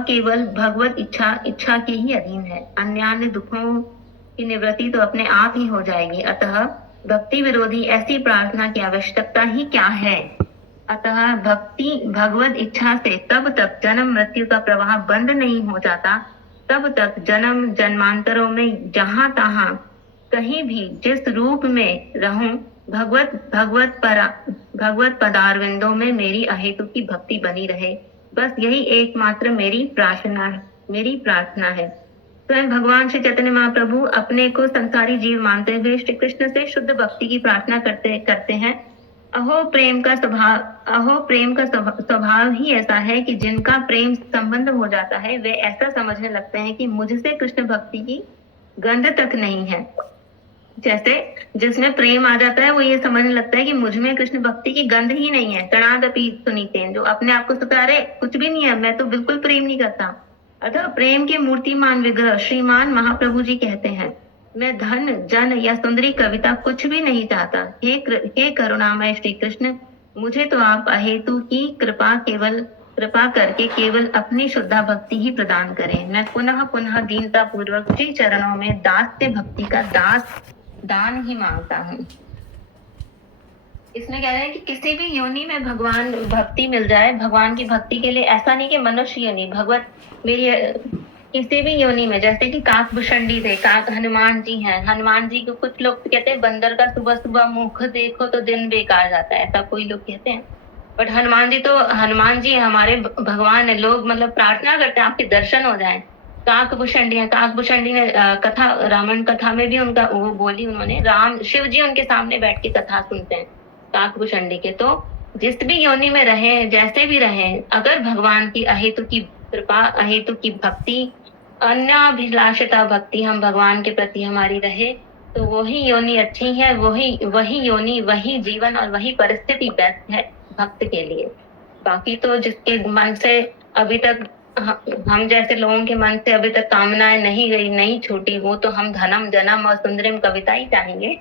केवल भगवत इच्छा के ही अधीन है। अन्यान्य दुखों की निवृत्ति तो अपने आप ही हो जाएगी। अतः भक्ति विरोधी ऐसी प्रार्थना की आवश्यकता ही क्या है। अतः भक्ति भगवत इच्छा से तब तक जन्म मृत्यु का प्रवाह बंद नहीं हो जाता, तब तक जन्म जन्मांतरों में जहां तहां कहीं भी जिस रूप में रहूं, भगवत पदारविंदों में मेरी अहेतु की भक्ति बनी रहे। बस यही एकमात्र मेरी प्रार्थना है। स्वयं भगवान श्री चैतन्य महाप्रभु अपने को संसारी जीव मानते हुए श्री कृष्ण से शुद्ध भक्ति की प्रार्थना करते हैं। अहो प्रेम का स्वभाव ही ऐसा है कि जिनका प्रेम संबंध हो जाता है वे ऐसा समझने लगते हैं कि मुझसे कृष्ण भक्ति की गंध तक नहीं है। जैसे जिसमें प्रेम आ जाता है वो ये समझने लगता है कि मुझ में कृष्ण भक्ति की गंध ही नहीं है। तणादपि सुनीते, जो अपने आप को सोचता अरे कुछ भी नहीं है, मैं तो बिल्कुल प्रेम नहीं करता। अतः प्रेम के मूर्तिमान विग्रह श्रीमान महाप्रभु जी कहते हैं, मैं धन जन या सुंदरी कविता कुछ भी नहीं चाहता। हे करुणामय श्री कृष्ण, मुझे तो आप अहेतु की कृपा करके केवल अपनी शुद्धा भक्ति ही प्रदान करें। मैं पुनः पुनः दीनता पूर्वक श्री चरणों में दास्य भक्ति का दान ही मांगता हूँ। इसमें कह रहे हैं कि किसी भी योनि में भगवान भक्ति मिल जाए। भगवान की भक्ति के लिए ऐसा नहीं कि मनुष्य योनि, भगवत मेरी किसी भी योनि में, जैसे कि काकभूषणी थे, हनुमान जी हैं। हनुमान जी को कुछ लोग कहते हैं बंदर का सुबह सुबह मुख देखो तो दिन बेकार जाता है, ऐसा कोई लोग कहते हैं। बट हनुमान जी हमारे भगवान है। लोग मतलब प्रार्थना करते हैं आपके दर्शन हो जाए। काकभूषणी ने कथा, रामायण कथा में भी उनका वो बोली उन्होंने, शिव जी उनके सामने बैठ के कथा सुनते हैं काकभूषणी के। तो जिस भी योनि में रहे, जैसे भी रहे, अगर भगवान की अहेतु की कृपा, अहेतु की भक्ति, अन्याभिलाषिता भक्ति हम भगवान के प्रति हमारी रहे, तो वही योनि अच्छी है, वही वही योनि, वही जीवन और वही परिस्थिति बेस्ट है भक्त के लिए। बाकी तो जिसके मन से अभी तक हम जैसे लोगों के मन से अभी तक कामनाएं नहीं गई, नहीं छूटी, वो तो हम धनम जन्म और सुंदरम कविता ही चाहेंगे।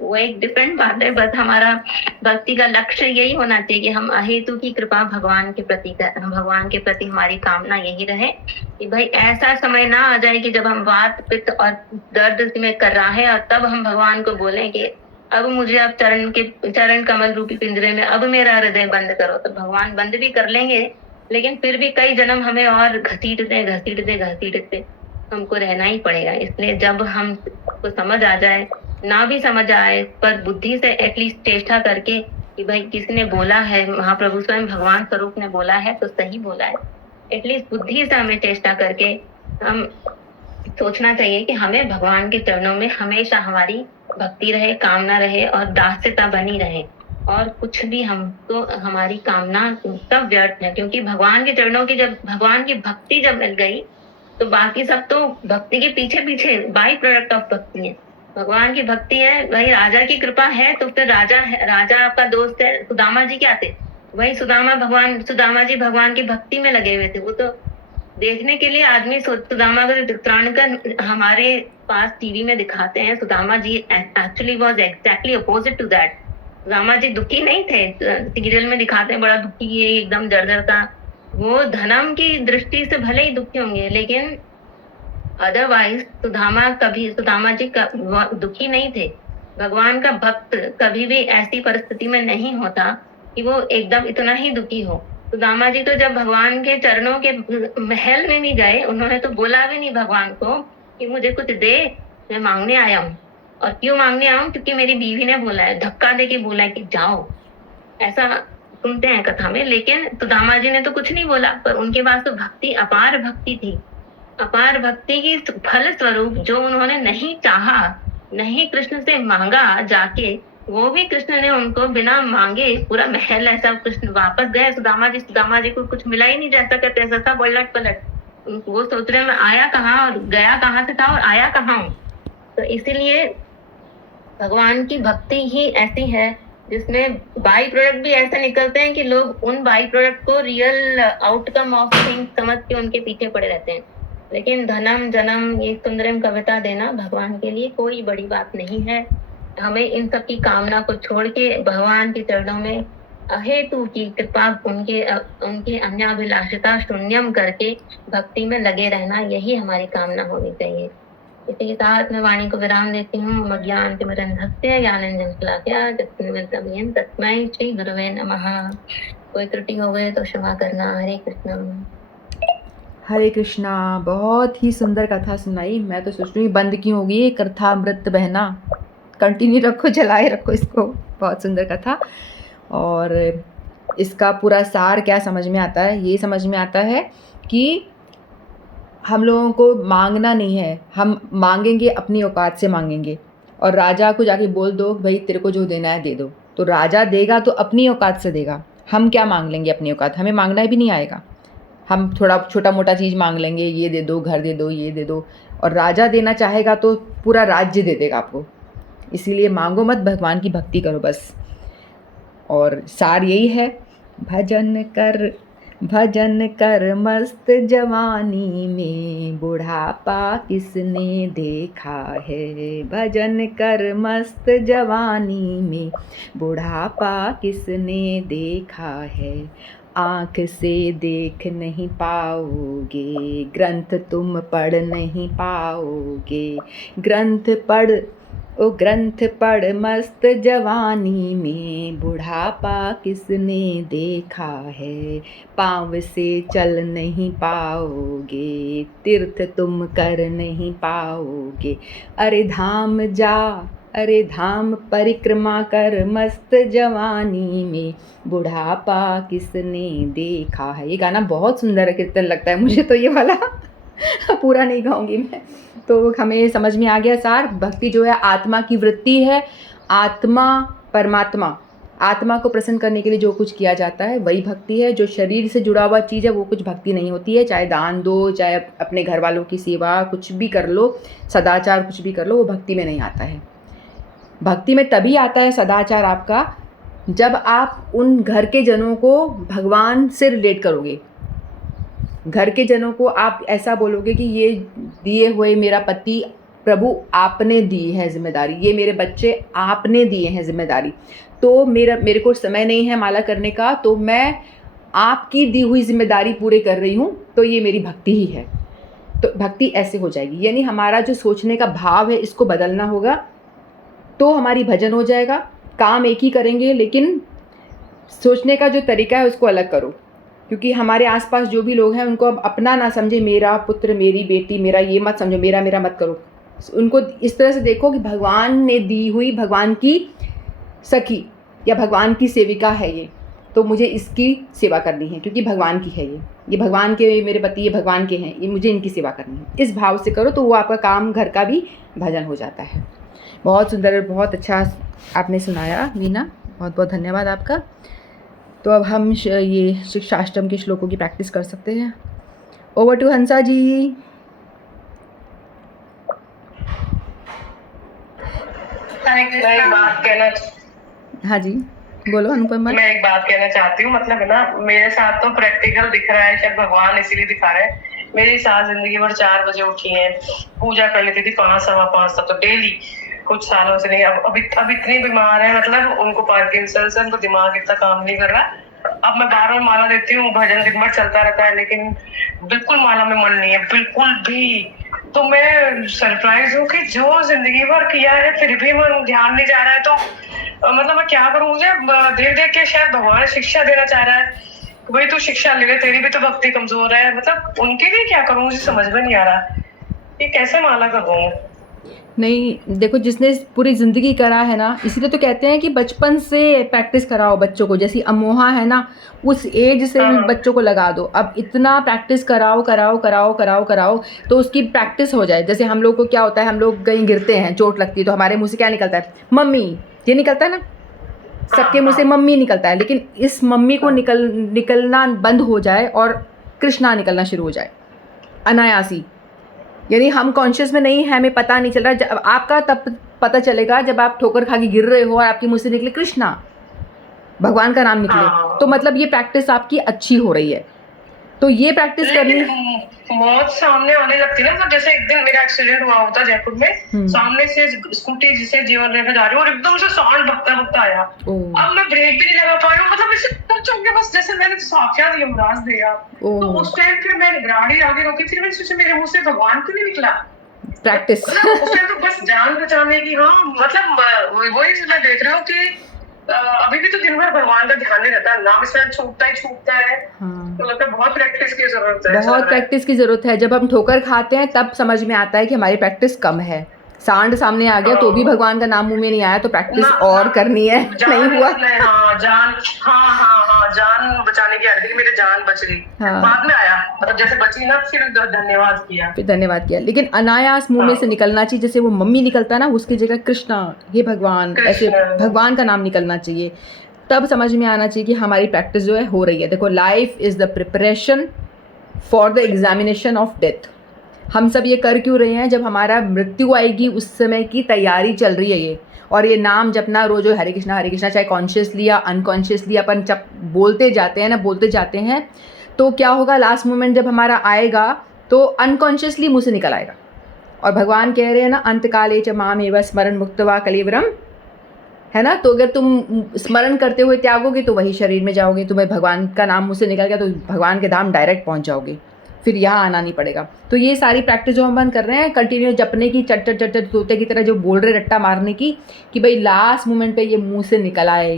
वो एक डिफरेंट बात है। बस हमारा भक्ति का लक्ष्य यही होना चाहिए कि हम अहेतु की कृपा भगवान के प्रति हमारी कामना यही रहे कि भाई ऐसा समय ना आ जाए कि जब हम वात पित्त और दर्द में कर रहा है और तब हम भगवान को बोलें कि अब मुझे आप चरण कमल रूपी पिंजरे में अब मेरा हृदय बंद करो। तो भगवान बंद भी कर लेंगे, लेकिन फिर भी कई जन्म हमें और घसीटते हमको रहना ही पड़ेगा। इसलिए जब हम को समझ आ जाए, ना भी समझ आए, पर बुद्धि से एटलीस्ट चेष्टा करके कि भाई किसने बोला है, महाप्रभु स्वयं भगवान स्वरूप ने बोला है तो सही बोला है, एटलीस्ट बुद्धि से हमें चेष्टा करके हम सोचना चाहिए कि हमें भगवान के चरणों में हमेशा हमारी भक्ति रहे, कामना रहे और दास्यता बनी रहे, और कुछ भी हमको हमारी कामना सब व्यर्थ है। क्योंकि भगवान के चरणों की जब भगवान की भक्ति जब मिल गई तो बाकी सब तो भक्ति के पीछे पीछे बाई प्रोडक्ट ऑफ भक्ति है। भगवान की भक्ति है, वही राजा की कृपा है, तो फिर राजा आपका दोस्त है। सुदामा जी क्या थे? वही सुदामा जी भगवान की भक्ति में लगे हुए थे। वो तो देखने के लिए आदमी सुदामा को त्राण कर हमारे पास टीवी में दिखाते हैं। Sudama ji actually was exactly opposite to that. Sudama ji दुखी नहीं थे, सीरियल में दिखाते हैं बड़ा दुखी है, एकदम जर्जर का। वो धनम की दृष्टि से भले ही दुखी होंगे, लेकिन अदरवाइज सुदामा जी दुखी नहीं थे। भगवान का भक्त कभी भी ऐसी परिस्थिति में नहीं होता कि वो एकदम इतना ही दुखी हो। सुदामा जी तो जब भगवान के चरणों के महल में भी गए, उन्होंने तो बोला भी नहीं भगवान को कि मुझे कुछ दे, मैं मांगने आया हूँ। और क्यों मांगने आया हूँ? क्योंकि मेरी बीवी ने बोला है, धक्का दे के बोला है कि जाओ। ऐसा सुनते हैं कथा में। लेकिन सुदामा जी ने तो कुछ नहीं बोला, पर उनके पास तो भक्ति, अपार भक्ति थी। अपार भक्ति की फल स्वरूप जो उन्होंने नहीं चाहा, नहीं कृष्ण से मांगा जाके, वो भी कृष्ण ने उनको बिना मांगे पूरा महल, ऐसा कृष्ण वापस गए। सुदामा जी को कुछ मिला ही नहीं, जैसा कहते हैं ससा पलट पलट। वो सोच रहे मैं आया कहाँ और गया कहाँ से था और आया कहाँ हूँ। तो इसीलिए भगवान की भक्ति ही ऐसी है जिसमें बाई प्रोडक्ट भी ऐसे निकलते हैं कि लोग उन बाई प्रोडक्ट को रियल आउटकम ऑफ थिंग समझ के उनके पीछे पड़े रहते हैं। लेकिन धनम जन्म ये सुंदरम कविता देना भगवान के लिए कोई बड़ी बात नहीं है। हमें इन सब की कामना को छोड़ के भगवान के चरणों में अहेतु की कृपा, उनके अन्याभिलाषिता शून्यम करके भक्ति में लगे रहना, यही हमारी कामना होनी चाहिए। इसी के साथ मैं वाणी को विराम देती हूँ। ज्ञान के मरंधस्य ज्ञानंजन शलाकया तस्मै श्री गुरुवे नमः। कोई त्रुटि हो गए तो क्षमा करना। हरे कृष्ण। हरे कृष्णा। बहुत ही सुंदर कथा सुनाई। मैं तो सोच रही हूँ बंद क्यों होगी कथामृत बहना, कंटिन्यू रखो, चलाए रखो इसको। बहुत सुंदर कथा। और इसका पूरा सार क्या समझ में आता है? ये समझ में आता है कि हम लोगों को मांगना नहीं है, हम मांगेंगे अपनी औकात से मांगेंगे। और राजा को जाके बोल दो भाई तेरे को जो देना है दे दो, तो राजा देगा तो अपनी औकात से देगा। हम क्या मांग लेंगे अपनी औकात? हमें मांगना भी नहीं आएगा। हम थोड़ा छोटा मोटा चीज़ मांग लेंगे, ये दे दो, घर दे दो, ये दे दो। और राजा देना चाहेगा तो पूरा राज्य दे देगा आपको। इसीलिए मांगो मत, भगवान की भक्ति करो बस। और सार यही है, भजन कर मस्त जवानी में, बुढ़ापा किसने देखा है। भजन कर मस्त जवानी में, बुढ़ापा किसने देखा है। आँख से देख नहीं पाओगे, ग्रंथ तुम पढ़ नहीं पाओगे। ग्रंथ पढ़ मस्त जवानी में, बुढ़ापा किसने देखा है। पाँव से चल नहीं पाओगे, तीर्थ तुम कर नहीं पाओगे। अरे धाम परिक्रमा कर मस्त जवानी में, बुढ़ापा किसने देखा है। ये गाना बहुत सुंदर कीर्तन लगता है मुझे तो, ये वाला पूरा नहीं गाऊंगी मैं। तो हमें समझ में आ गया सार। भक्ति जो है आत्मा की वृत्ति है। आत्मा परमात्मा, आत्मा को प्रसन्न करने के लिए जो कुछ किया जाता है वही भक्ति है। जो शरीर से जुड़ा हुआ चीज़ है वो कुछ भक्ति नहीं होती है। चाहे दान दो, चाहे अपने घर वालों की सेवा, कुछ भी कर लो, सदाचार कुछ भी कर लो, वो भक्ति में नहीं आता है। भक्ति में तभी आता है सदाचार आपका जब आप उन घर के जनों को भगवान से रिलेट करोगे। घर के जनों को आप ऐसा बोलोगे कि ये दिए हुए मेरा पति प्रभु आपने दी है जिम्मेदारी, ये मेरे बच्चे आपने दिए हैं जिम्मेदारी, तो मेरे को समय नहीं है माला करने का, तो मैं आपकी दी हुई जिम्मेदारी पूरे कर रही हूँ, तो ये मेरी भक्ति ही है। तो भक्ति ऐसे हो जाएगी। यानी हमारा जो सोचने का भाव है इसको बदलना होगा, तो हमारी भजन हो जाएगा। काम एक ही करेंगे लेकिन सोचने का जो तरीका है उसको अलग करो, क्योंकि हमारे आसपास जो भी लोग हैं उनको अब अपना ना समझे, मेरा पुत्र मेरी बेटी मेरा, ये मत समझो, मेरा मेरा मत करो। उनको इस तरह से देखो कि भगवान ने दी हुई, भगवान की सखी या भगवान की सेविका है ये, तो मुझे इसकी सेवा करनी है क्योंकि भगवान की है ये भगवान के, मेरे पति ये भगवान के हैं, ये मुझे इनकी सेवा करनी है। इस भाव से करो तो वो आपका काम घर का भी भजन हो जाता है। बहुत सुंदर, बहुत अच्छा आपने सुनाया मीना, बहुत बहुत धन्यवाद आपका। तो अब हम ये शिक्षाष्टम के श्लोकों की प्रैक्टिस कर सकते हैं। ओवर टू हंसा जी। हाँ जी बोलो अनुपमा। मैं एक बात कहना चाहती हूँ, मतलब है ना, मेरे साथ तो प्रैक्टिकल दिख रहा है, शायद भगवान इसीलिए दिखा रहे हैं। मेरी सास जिंदगी भर 4 बजे उठी है, पूजा कर लेती थी 5 सवा 5 तक, तो डेली, कुछ सालों से नहीं। अब इतनी बीमार है, मतलब उनको पार्किंसंस है, उनको दिमाग इतना काम नहीं कर रहा। अब मैं बार बार माला देती हूँ, भजन दिन भर चलता रहता है, लेकिन बिल्कुल माला में मन नहीं है, बिल्कुल भी। तो मैं सरप्राइज हूँ कि जो जिंदगी भर किया है फिर भी मन ध्यान नहीं जा रहा है। तो मतलब मैं क्या करूँ? मुझे देख देख के शायद भगवान शिक्षा देना चाह रहा है, भाई तू शिक्षा ले ले, तेरी भी तो भक्ति कमजोर है। मतलब उनके लिए क्या करूँ, मुझे समझ में नहीं आ रहा कि कैसे माला करूँ। नहीं देखो, जिसने पूरी ज़िंदगी करा है ना, इसीलिए तो कहते हैं कि बचपन से प्रैक्टिस कराओ बच्चों को। जैसी अमोहा है ना, उस एज से बच्चों को लगा दो। अब इतना प्रैक्टिस कराओ कराओ कराओ कराओ कराओ तो उसकी प्रैक्टिस हो जाए। जैसे हम लोग को क्या होता है, हम लोग कहीं गिरते हैं, चोट लगती है, तो हमारे मुँह से क्या निकलता है? मम्मी, ये निकलता है ना, सबके मुँह से मम्मी निकलता है। लेकिन इस मम्मी को निकलना बंद हो जाए और कृष्णा निकलना शुरू हो जाए अनायासी। यानी हम कॉन्शियस में नहीं है, हमें पता नहीं चल रहा। जब आपका तब पता चलेगा जब आप ठोकर खा के गिर रहे हो और आपके मुंह से निकले कृष्णा, भगवान का नाम निकले, तो मतलब ये प्रैक्टिस आपकी अच्छी हो रही है। तो ये प्रैक्टिस करनी मौत सामने आने लगती है ना। मतलब जैसे एक दिन मेरा एक्सीडेंट हुआ होता जयपुर में, सामने से स्कूटी जिसे जीवन रेखा जा रही हूँ और एकदम से सांड भगता भगता आया। अब मैं ब्रेक भी नहीं लगा पाई हूँ, मतलब ऐसे टच हो गया बस, जैसे मैंने साक्षात यमराज दिया। तो उस टाइम फिर मैं गाड़ी आगे रोकी, फिर मैंने सोचा मेरे मुंह से भगवान क्यों नहीं निकला। प्रैक्टिस उस टाइम तो बस जान बचाने की। हाँ मतलब वही मैं देख रहा हूँ कि अभी भी तो दिन भर भगवान का ध्यान नहीं रहता, नाम स्मरण छूटता है। हाँ। तो लगता है बहुत प्रैक्टिस की जरूरत है, बहुत प्रैक्टिस की जरूरत है। जब हम ठोकर खाते हैं तब समझ में आता है कि हमारी प्रैक्टिस कम है। सांड सामने आ गया तो भी भगवान का नाम मुंह में नहीं आया, तो प्रैक्टिस और करनी है। नहीं हुआ जान बचाने की आदत, मेरी जान बच गई। बाद में आया, मतलब जैसे बची ना, फिर धन्यवाद किया। लेकिन अनायास मुंह में से निकलना चाहिए। जैसे वो मम्मी निकलता ना, उसकी जगह कृष्णा, हे भगवान, ऐसे भगवान का नाम निकलना चाहिए। तब समझ में आना चाहिए कि हमारी प्रैक्टिस जो है हो रही है। देखो, life is the preparation for the examination of death. हम सब ये कर क्यों रहे हैं? जब हमारा मृत्यु आएगी उस समय की तैयारी चल रही है ये। और ये नाम जपना रोज हरे कृष्णा, चाहे कॉन्शियसली या अनकॉन्शियसली अपन जब बोलते जाते हैं, तो क्या होगा, लास्ट मोमेंट जब हमारा आएगा तो अनकॉन्शियसली मुँह से निकल आएगा। और भगवान कह रहे हैं ना, अंतकाले च मामेव स्मरण मुक्त्वा कलेवरम, है ना। तो अगर तुम स्मरण करते हुए त्यागोगे तो वही शरीर में जाओगे। तुम्हें भगवान का नाम मुँह से निकल गया तो भगवान के धाम डायरेक्ट पहुँच जाओगे, फिर यहाँ आना नहीं पड़ेगा। तो ये सारी प्रैक्टिस जो हम बंद कर रहे हैं, कंटिन्यू जपने की, चट चट चट तोते की तरह जो बोल रहे रट्टा मारने की, कि भाई लास्ट मोमेंट पे ये मुंह से निकल आए,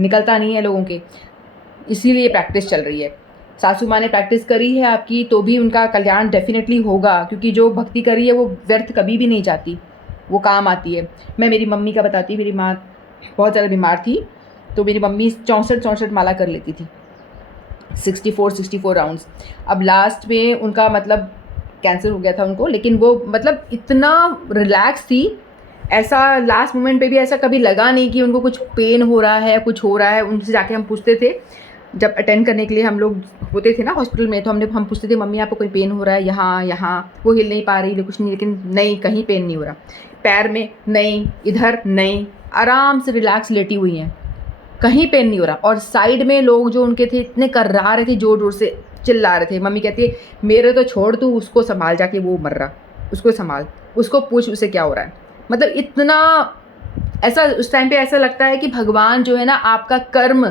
निकलता नहीं है लोगों के, इसीलिए प्रैक्टिस चल रही है। सासू माँ ने प्रैक्टिस करी है आपकी, तो भी उनका कल्याण डेफिनेटली होगा, क्योंकि जो भक्ति करी है वो व्यर्थ कभी भी नहीं जाती, वो काम आती है। मैं मेरी मम्मी का बताती हूँ। मेरी माँ बहुत ज़्यादा बीमार थी, तो मेरी मम्मी 64 माला कर लेती थी, 64 राउंड्स। अब लास्ट में उनका मतलब कैंसर हो गया था उनको, लेकिन वो मतलब इतना रिलैक्स थी ऐसा लास्ट मोमेंट पे भी ऐसा कभी लगा नहीं कि उनको कुछ पेन हो रहा है, कुछ हो रहा है। उनसे जाके हम पूछते थे, जब अटेंड करने के लिए हम लोग होते थे ना हॉस्पिटल में, तो हम पूछते थे मम्मी आपको कोई पेन हो रहा है यहाँ यहाँ, वो हिल नहीं पा रही कुछ नहीं, लेकिन नहीं, कहीं पेन नहीं हो रहा, पैर में नहीं, इधर नहीं, आराम से रिलैक्स लेटी हुई हैं, कहीं पेन नहीं हो रहा। और साइड में लोग जो उनके थे इतने कर्रा रहे थे, ज़ोर ज़ोर से चिल्ला रहे थे। मम्मी कहती है मेरे तो छोड़, तू उसको संभाल, जाके वो मर रहा, उसको संभाल, उसको पूछ उसे क्या हो रहा है। मतलब इतना ऐसा उस टाइम पे ऐसा लगता है कि भगवान जो है ना, आपका कर्म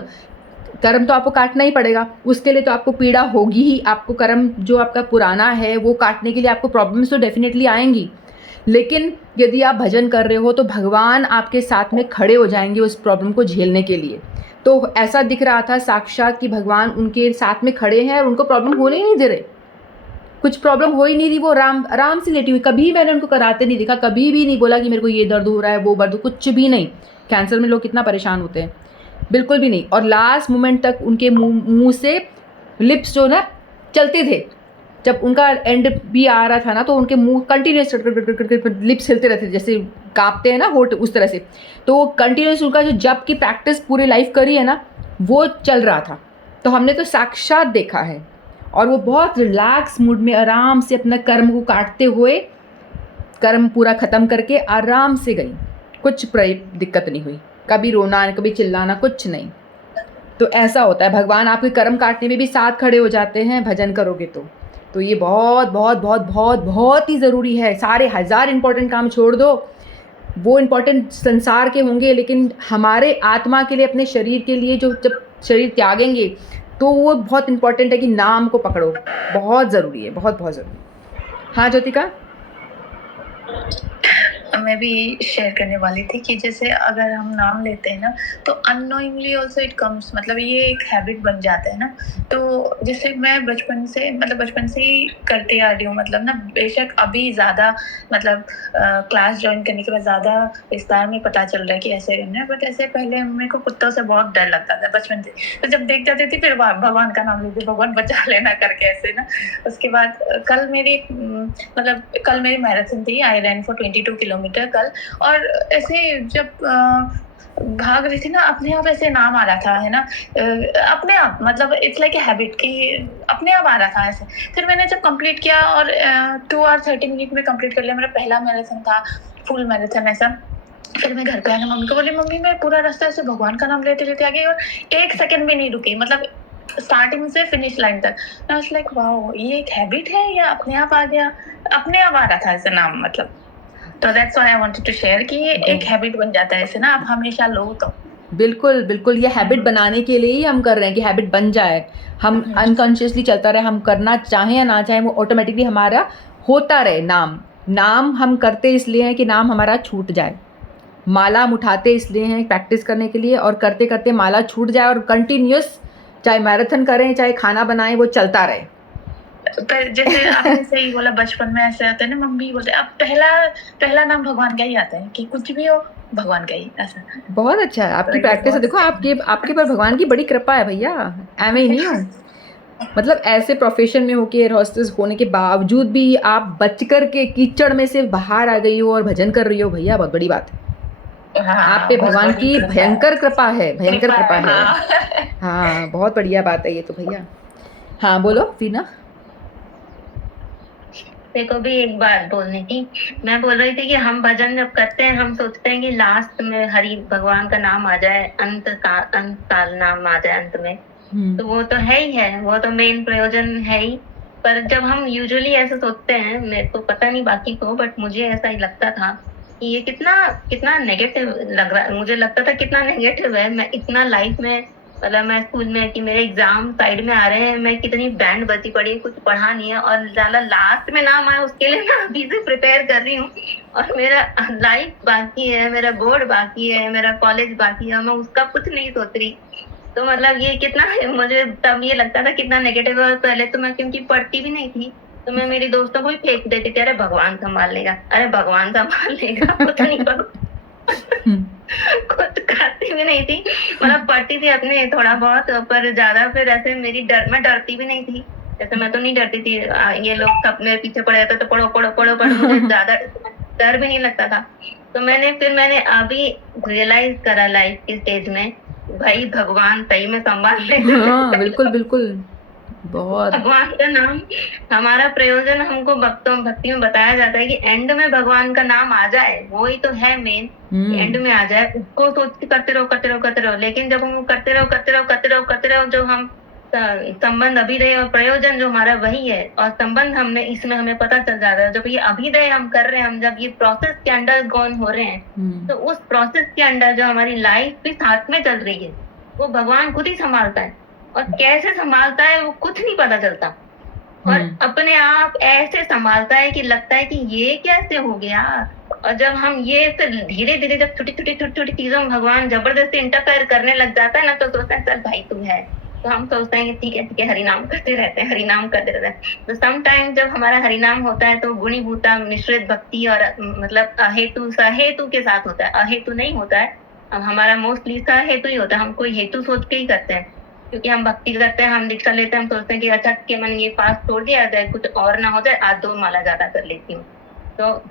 तो आपको काटना ही पड़ेगा, उसके लिए तो आपको पीड़ा होगी ही। आपको कर्म जो आपका पुराना है वो काटने के लिए आपको प्रॉब्लम्स तो डेफिनेटली आएंगी, लेकिन यदि आप भजन कर रहे हो तो भगवान आपके साथ में खड़े हो जाएंगे उस प्रॉब्लम को झेलने के लिए। तो ऐसा दिख रहा था साक्षात कि भगवान उनके साथ में खड़े हैं और उनको प्रॉब्लम होने ही नहीं दे रहे, कुछ प्रॉब्लम हो ही नहीं रही। वो आराम से लेटी हुई, कभी मैंने उनको कराते नहीं देखा, कभी भी नहीं बोला कि मेरे को ये दर्द हो रहा है, वो दर्द, कुछ भी नहीं। कैंसर में लोग कितना परेशान होते हैं, बिल्कुल भी नहीं। और लास्ट मोमेंट तक उनके मुंह से लिप्स जो ना चलते थे, जब उनका एंड भी आ रहा था ना, तो उनके मुंह कंटिन्यूस लिप्स हिलते रहते थे, जैसे कांपते हैं ना होठ, उस तरह से। तो कंटिन्यूस उनका जो जब की प्रैक्टिस पूरे लाइफ करी है ना, वो चल रहा था। तो हमने तो साक्षात देखा है, और वो बहुत रिलैक्स मूड में आराम से अपना कर्म को काटते हुए, कर्म पूरा ख़त्म करके आराम से गई, कुछ दिक्कत नहीं हुई, कभी रोना, कभी चिल्लाना, कुछ नहीं। तो ऐसा होता है, भगवान आपके कर्म काटने में भी साथ खड़े हो जाते हैं भजन करोगे तो ये बहुत बहुत बहुत बहुत बहुत ही ज़रूरी है। सारे हज़ार इम्पोर्टेंट काम छोड़ दो, वो इम्पोर्टेंट संसार के होंगे, लेकिन हमारे आत्मा के लिए, अपने शरीर के लिए जो जब शरीर त्यागेंगे, तो वो बहुत इम्पोर्टेंट है कि नाम को पकड़ो, बहुत ज़रूरी है, बहुत बहुत ज़रूरी। हाँ ज्योतिका। मैं भी यही शेयर करने वाली थी कि जैसे अगर हम नाम लेते हैं ना, तो अननोइंगली ऑल्सो इट कम्स, मतलब ये एक हैबिट बन जाता है ना। तो जैसे मैं बचपन से ही करती आ रही हूँ, मतलब ना बेशक अभी ज़्यादा, मतलब क्लास ज्वाइन करने के बाद ज़्यादा विस्तार में पता चल रहा है कि ऐसे करना है, बट ऐसे पहले मेरे को कुत्तों से बहुत डर लगता था बचपन से। तो जब देख जाती थी फिर भगवान का नाम लेती, भगवान बचा लेना करके ऐसे ना। उसके बाद कल मेरी मैराथन थी, आई रैन फॉर 22 किलोमीटर कल। और ऐसे जब भाग रही थी ना, अपने आप ऐसे नाम आ रहा था, है ना, अपने आप, मतलब इट्स लाइक ए हैबिट कि अपने आप आ रहा था ऐसे। फिर मैंने जब कंप्लीट किया और 2 hours 30 minutes में कंप्लीट कर लिया, मेरा पहला मैराथन था, फुल मैराथन ऐसा। फिर मैं घर पे आने मम्मी को बोली, मम्मी मैं पूरा रास्ता ऐसे भगवान का नाम लेते लेते आ गई और 1 सेकंड भी नहीं रुकी, मतलब स्टार्टिंग से फिनिश लाइन तक। आई वाज लाइक वाओ, ये एक हैबिट है या अपने आप आ गया, अपने आप आ रहा था ऐसा नाम, मतलब। तो that's why I wanted to share कि ये एक हैबिट बन जाता है ऐसे ना, आप हमेशा लो तो। बिल्कुल बिल्कुल, ये हैबिट बनाने के लिए ही हम कर रहे हैं कि हैबिट बन जाए, हम अनकॉन्शियसली चलता रहे, हम करना चाहें या ना चाहें, वो ऑटोमेटिकली हमारा होता रहे। नाम हम करते इसलिए हैं कि नाम हमारा छूट जाए, माला हम उठाते इसलिए हैं प्रैक्टिस करने के लिए, और करते करते माला छूट जाए, और कंटिन्यूस चाहे मैराथन करें चाहे खाना बनाएं, वो चलता रहे। जैसे आपने सही बोला, बचपन में ऐसे आता है ना, मम्मी बोलते अब पहला नाम भगवान का ही आता है, कि कुछ भी हो भगवान का ही, ऐसा। बहुत अच्छा है आपकी प्रैक्टिस है, देखो आपके पर भगवान की बड़ी कृपा है भैया, एवं ही नहीं हो। मतलब ऐसे प्रोफेशन में होके, एयर होस्टेस होने के बावजूद भी आप बचकर के कीचड़ में से बाहर आ गई हो और भजन कर रही हो, भैया बहुत बड़ी बात है। आप पे भगवान की भयंकर कृपा है, भयंकर कृपा है। हाँ बहुत बढ़िया बात है ये तो भैया। हाँ बोलो वीना। मेरे को भी एक बात बोलनी थी। मैं बोल रही थी कि हम भजन जब करते हैं, हम सोचते हैं कि लास्ट में हरि भगवान का नाम आ जाए, अंत काल नाम आ जाए अंत में, तो वो तो है ही है, वो तो मेन प्रयोजन है ही। पर जब हम यूजुअली ऐसे सोचते हैं, मेरे को पता नहीं बाकी को, बट मुझे ऐसा ही लगता था कि ये कितना नेगेटिव लग रहा है, मुझे लगता था कितना नेगेटिव है। मैं इतना लाइफ में, मतलब मैं स्कूल में कि मेरे एग्जाम साइड में आ रहे हैं, मैं कितनी बैंड बची पड़ी, कुछ पढ़ा नहीं है, और ज्यादा लास्ट में नाम आया उसके लिए मैं अभी से प्रिपेयर कर रही हूँ, और मेरा लाइफ बाकी है, मेरा बोर्ड बाकी है, मेरा कॉलेज बाकी है, मैं उसका कुछ नहीं सोच रही। तो मतलब ये कितना, मुझे तब ये लगता था कितना नेगेटिव है। पहले तो मैं क्योंकि पढ़ती भी नहीं थी, तो मैं मेरी दोस्तों को भी फेंक देती थी, अरे भगवान संभाल लेगा, अरे भगवान संभाल लेगा, कुछ नहीं कुछ करती भी नहीं थी, मतलब पढ़ती थी अपने थोड़ा बहुत, पर ज्यादा फिर ऐसे मैं डरती भी नहीं थी। जैसे मैं तो नहीं डरती थी, ये लोग सब मेरे पीछे पड़े रहते तो पढ़ो पढ़ो पढ़ो पढ़ो, मुझे ज्यादा डर भी नहीं लगता था। तो मैंने अभी रियलाइज करा लाइफ की स्टेज में, भाई भगवान सही में संभाल लेते हाँ बिल्कुल बिल्कुल, बहुत। भगवान का नाम, हमारा प्रयोजन हमको भक्ति में बताया जाता है कि एंड में भगवान का नाम आ जाए, वो ही तो है मेन, एंड में आ जाए, उसको सोच के करते रहो करते रहो करते रहो। लेकिन जब हम करते रहो करते रहो करते रहो करते रहो, जो हम संबंध अभिदय और प्रयोजन जो हमारा वही है, और संबंध हमने इसमें हमें पता चल जाता है, जब ये अभिदय हम कर रहे हैं, हम जब ये प्रोसेस के अंडर गोन हो रहे हैं, तो उस प्रोसेस के अंडर जो हमारी लाइफ भी साथ में चल रही है, वो भगवान खुद ही संभालता है। और कैसे संभालता है वो कुछ नहीं पता चलता, और अपने आप ऐसे संभालता है कि लगता है कि ये कैसे हो गया। और जब हम ये फिर धीरे धीरे जब छोटी छोटी चीजों में भगवान जबरदस्ती इंटरफेयर करने लग जाता है ना, तो सोचते हैं चल भाई तू है, तो हम सोचते हैं कि ठीक है हरि नाम करते रहते हैं, हरि नाम करते रहते हैं। तो सम टाइम जब हमारा हरि नाम होता है तो गुणीभूता मिश्रित भक्ति और मतलब अहेतु सहेतु के साथ होता है, अहेतु नहीं होता है। अब हमारा मोस्टली सहेतु ही होता है, हम कोई हेतु सोच के ही करते हैं, क्योंकि हम भक्ति करते हैं, हम दीक्षा लेते हैं, हम सोचते हैं कि अच्छा के मन ये फास्ट छोड़ दिया जाए, कुछ और ना हो जाए, आज 2 माला ज्यादा कर लेती हूँ। तो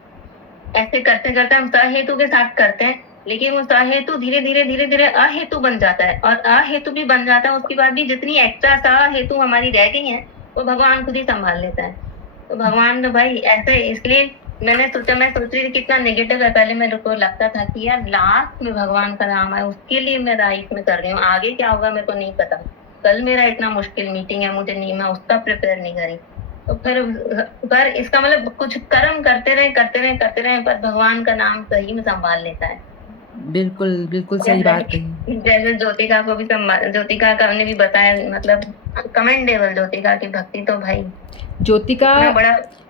ऐसे करते करते हम सहेतु के साथ करते हैं, लेकिन वो सहेतु धीरे धीरे अहेतु बन जाता है, और अहेतु भी बन जाता है। उसके बाद भी जितनी एक्स्ट्रा सहेतु हमारी रह गई है वो भगवान खुद ही संभाल लेता है। तो भगवान तो भाई ऐसे, इसलिए मैं सोच रही थी कितना नेगेटिव है, पहले मेरे को लगता था कि यार लास्ट में भगवान का नाम है, उसके लिए मैं लाइफ में कर रही हूँ, आगे क्या होगा मेरे को नहीं पता। कल मेरा इतना मुश्किल मीटिंग है, मुझे नहीं, मैं उसका प्रिपेयर नहीं करी। तो फिर पर इसका मतलब कुछ कर्म करते रहे, पर भगवान का नाम सही में संभाल लेता है। बिल्कुल बिल्कुल सही बात कही। जैसे ज्योतिका को भी ज्योतिका का ने भी बताया, मतलब कमेंडेबल ज्योतिका की भक्ति तो भाई,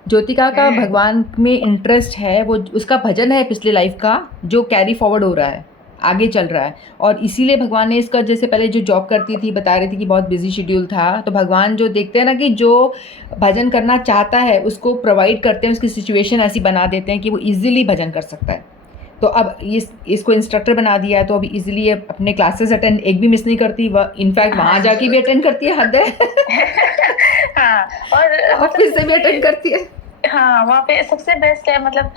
ज्योतिका का भगवान में इंटरेस्ट है, वो उसका भजन है पिछले लाइफ का जो कैरी फॉरवर्ड हो रहा है, आगे चल रहा है। और इसीलिए भगवान ने इसका, जैसे पहले जो जॉब करती थी बता रही थी कि बहुत बिजी शेड्यूल था, तो भगवान जो देखते हैं ना कि जो भजन करना चाहता है उसको प्रोवाइड करते हैं, उसकी सिचुएशन ऐसी बना देते हैं कि वो इजीली भजन कर सकता है। तो अब इसको इंस्ट्रक्टर बना दिया है, तो अभी इजीली अपने क्लासेस अटेंड एक भी मिस नहीं करती, वह इनफैक्ट वहाँ जाके भी अटेंड करती है, हद है। हाँ, और ऑफिस से भी अटेंड करती है। हाँ, वहाँ पे सबसे बेस्ट है, मतलब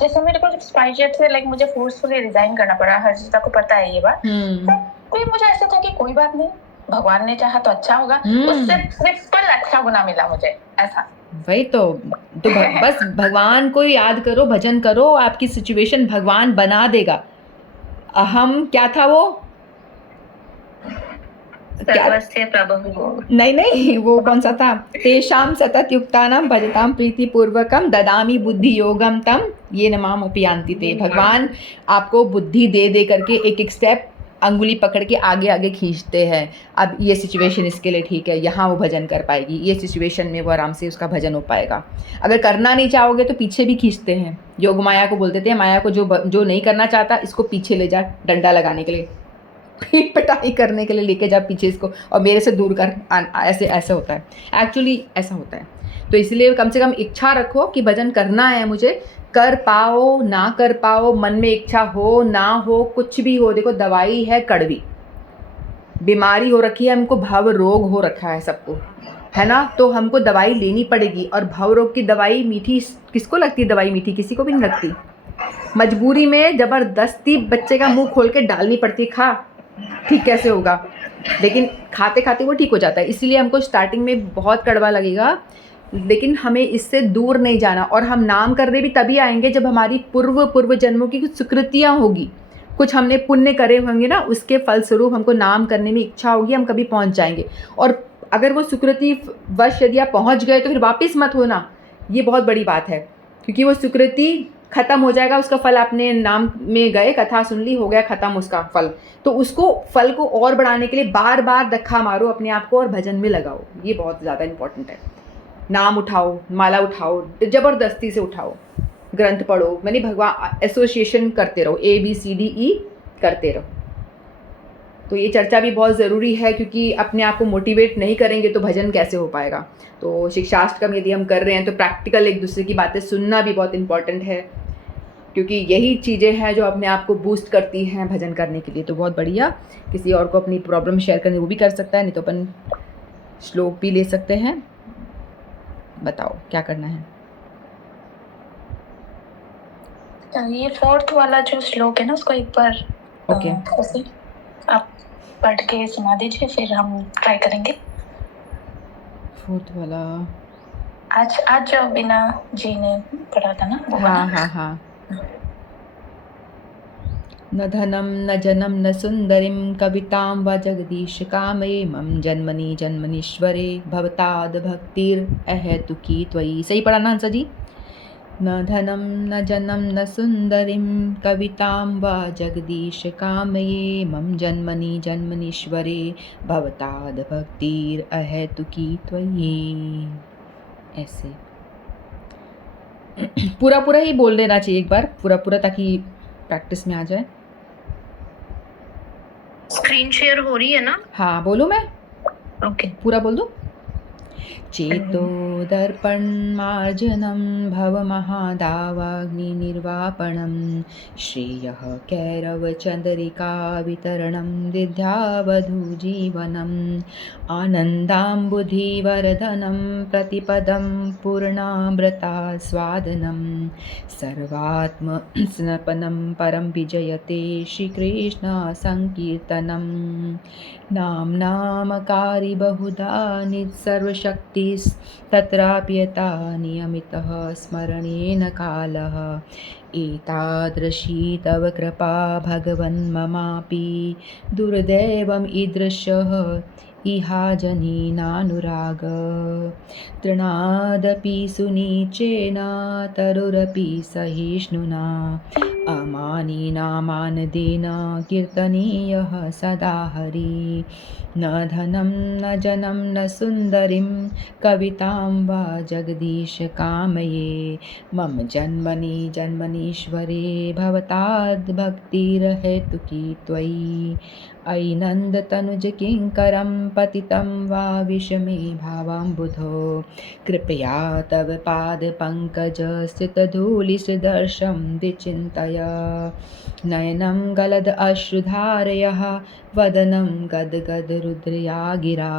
जैसे मेरे को जब स्पाइसजेट से लाइक मुझे फोर्सफुली रिजाइन करना पड़ा, हर्षिता को पता है ये बात, तो कोई मुझे ऐसा था कि कोई बात नहीं, भगवान ने चाहा तो अच्छा होगा, उससे ट्रिपल अच्छा गुना मिला मुझे, ऐसा। वही तो बस भगवान को याद करो, भजन करो, आपकी सिचुएशन भगवान बना देगा। अहम क्या था वो, सर्वस्य प्रभु, नहीं वो कौन सा था, तेषां सतत युक्तानां भजतां प्रीति पूर्वकम ददामि बुद्धि योगम तम ये नमाम अपि यान्ति ते। भगवान आपको बुद्धि दे करके एक एक स्टेप अंगुली पकड़ के आगे खींचते हैं। अब ये सिचुएशन इसके लिए ठीक है, यहाँ वो भजन कर पाएगी, ये सिचुएशन में वो आराम से उसका भजन हो पाएगा। अगर करना नहीं चाहोगे तो पीछे भी खींचते हैं, योग माया को बोल देते हैं, माया को जो नहीं करना चाहता इसको पीछे ले जा, डंडा लगाने के लिए, पीठ पिटाई करने के लिए लेके जा पीछे इसको, और मेरे से दूर कर, ऐसे होता है, एक्चुअली ऐसा होता है। तो इसलिए कम से कम इच्छा रखो कि भजन करना है मुझे, कर पाओ ना कर पाओ, मन में इच्छा हो ना हो, कुछ भी हो। देखो दवाई है कड़वी, बीमारी हो रखी है हमको, भव रोग हो रखा है सबको, है ना, तो हमको दवाई लेनी पड़ेगी। और भव रोग की दवाई मीठी किसको लगती है, दवाई मीठी किसी को भी नहीं लगती, मजबूरी में ज़बरदस्ती बच्चे का मुंह खोल के डालनी पड़ती है, खा, ठीक कैसे होगा, लेकिन खाते खाते वो ठीक हो जाता है। इसीलिए हमको स्टार्टिंग में बहुत कड़वा लगेगा, लेकिन हमें इससे दूर नहीं जाना। और हम नाम करने भी तभी आएंगे जब हमारी पूर्व जन्मों की कुछ सुकृतियाँ होगी, कुछ हमने पुण्य करे होंगे ना, उसके फलस्वरूप हमको नाम करने में इच्छा होगी, हम कभी पहुंच जाएंगे। और अगर वो सुकृति वश यदि आप पहुंच गए तो फिर वापस मत होना, ये बहुत बड़ी बात है, क्योंकि वो सुकृति ख़त्म हो जाएगा, उसका फल आपने नाम में गए, कथा सुन ली, हो गया ख़त्म उसका फल। तो उसको फल को और बढ़ाने के लिए बार बार धक्का मारो अपने आप को और भजन में लगाओ, ये बहुत ज़्यादा इम्पोर्टेंट है। नाम उठाओ, माला उठाओ, ज़बरदस्ती से उठाओ, ग्रंथ पढ़ो, मैंने भगवान एसोसिएशन करते रहो, ABCDE करते रहो। तो ये चर्चा भी बहुत ज़रूरी है, क्योंकि अपने आप को मोटिवेट नहीं करेंगे तो भजन कैसे हो पाएगा। तो शिक्षाष्टकम यदि हम कर रहे हैं तो प्रैक्टिकल एक दूसरे की बातें सुनना भी बहुत इम्पॉर्टेंट है, क्योंकि यही चीज़ें हैं जो अपने आप को बूस्ट करती हैं भजन करने के लिए। तो बहुत बढ़िया, किसी और को अपनी प्रॉब्लम शेयर करनी वो भी कर सकता है, नहीं तो अपन श्लोक भी ले सकते हैं। बताओ क्या करना है। ये फोर्थ वाला जो श्लोक है ना उसको एक बार ओके ऐसे आप पढ़ के सुना दीजिए, फिर हम ट्राई करेंगे। फोर्थ वाला। आज जो बिना जी ने पढ़ा था ना वो हाँ वाला। हाँ हाँ। न धनं न जनं न सुन्दरीं कवितां वा जगदीश कामये मम जन्मनि जन्मनीश्वरे भवताद भक्तिर अहेतुकी त्वयि। सही पढ़ा ना हंसा जी? न धनं न जनं न सुन्दरीं कवितां वा जगदीश कामये मम जन्मनि जन्मनीश्वरे भवताद भक्तिर अहेतुकी त्वयि। ऐसे पूरा पूरा ही बोल देना चाहिए एक बार, पूरा पूरा, ताकि प्रैक्टिस में आ जाए। स्क्रीन शेयर हो रही है ना? हाँ बोलूँ मैं? ओके। पूरा बोल दूँ? चेतो दर्पणमार्जनं भवमहादावाग्निनिर्वापणं श्रेयः कैरवचन्द्रिकावितरणं विद्यावधूजीवनम् आनन्दाम्बुधिवर्धनं प्रतिपदं पूर्णामृतास्वादनं सर्वात्मस्नपनं परं विजयते श्रीकृष्णसङ्कीर्तनं नाम्नामकारि बहुधा निस्सर्वशक्तिस्तत्राप्यता नियमितः स्मरणेन कालः एतादृशी तव कृपा भगवन् ममापि दुर्दैवम् ईदृशः इहाजनीनानुराग तृणादपि सुनीचेन तरुरपि सहिष्णुना अमानिनामानदेन कीर्तनीयः सदा हरि न धनं न जनं न सुन्दरीं कवितां वा जगदीश कामये मम जन्मनि जन्मनीश्वरे भवताद्भक्तिरहेतुकी त्वयि अयि नन्दतनुज किङ्करं पतितं वा विषमे भावाम्बुधो कृपया तव पादपङ्कजस्थितधूलिसदर्शं विचिन्तय नयनं गलद अश्रुधारयः वदनं गद्गदरुद्रया गिरा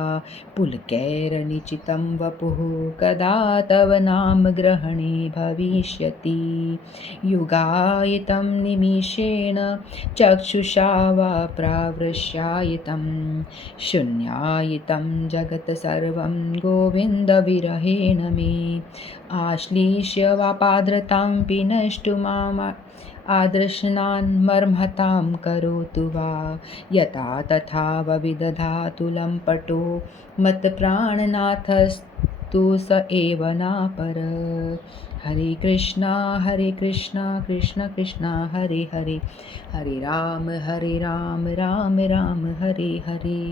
पुलकैर्निचितं वपुः कदा तव नाम ग्रहणे भविष्यति युगायितं निमिषेण चक्षुषा वा प्रावृश्यायितं शून्यायितं जगत् सर्वं गोविन्दविरहेण मे आश्लिष्य वा पाद्रतां पिनष्टु माम् आदर्शनान्मर्महतां करोतु वा यथा तथा विदधातु लम्पटो मत्प्राणनाथस्तु स एव नापर हरे कृष्णा कृष्ण कृष्ण हरे हरे हरे राम राम राम हरे हरे।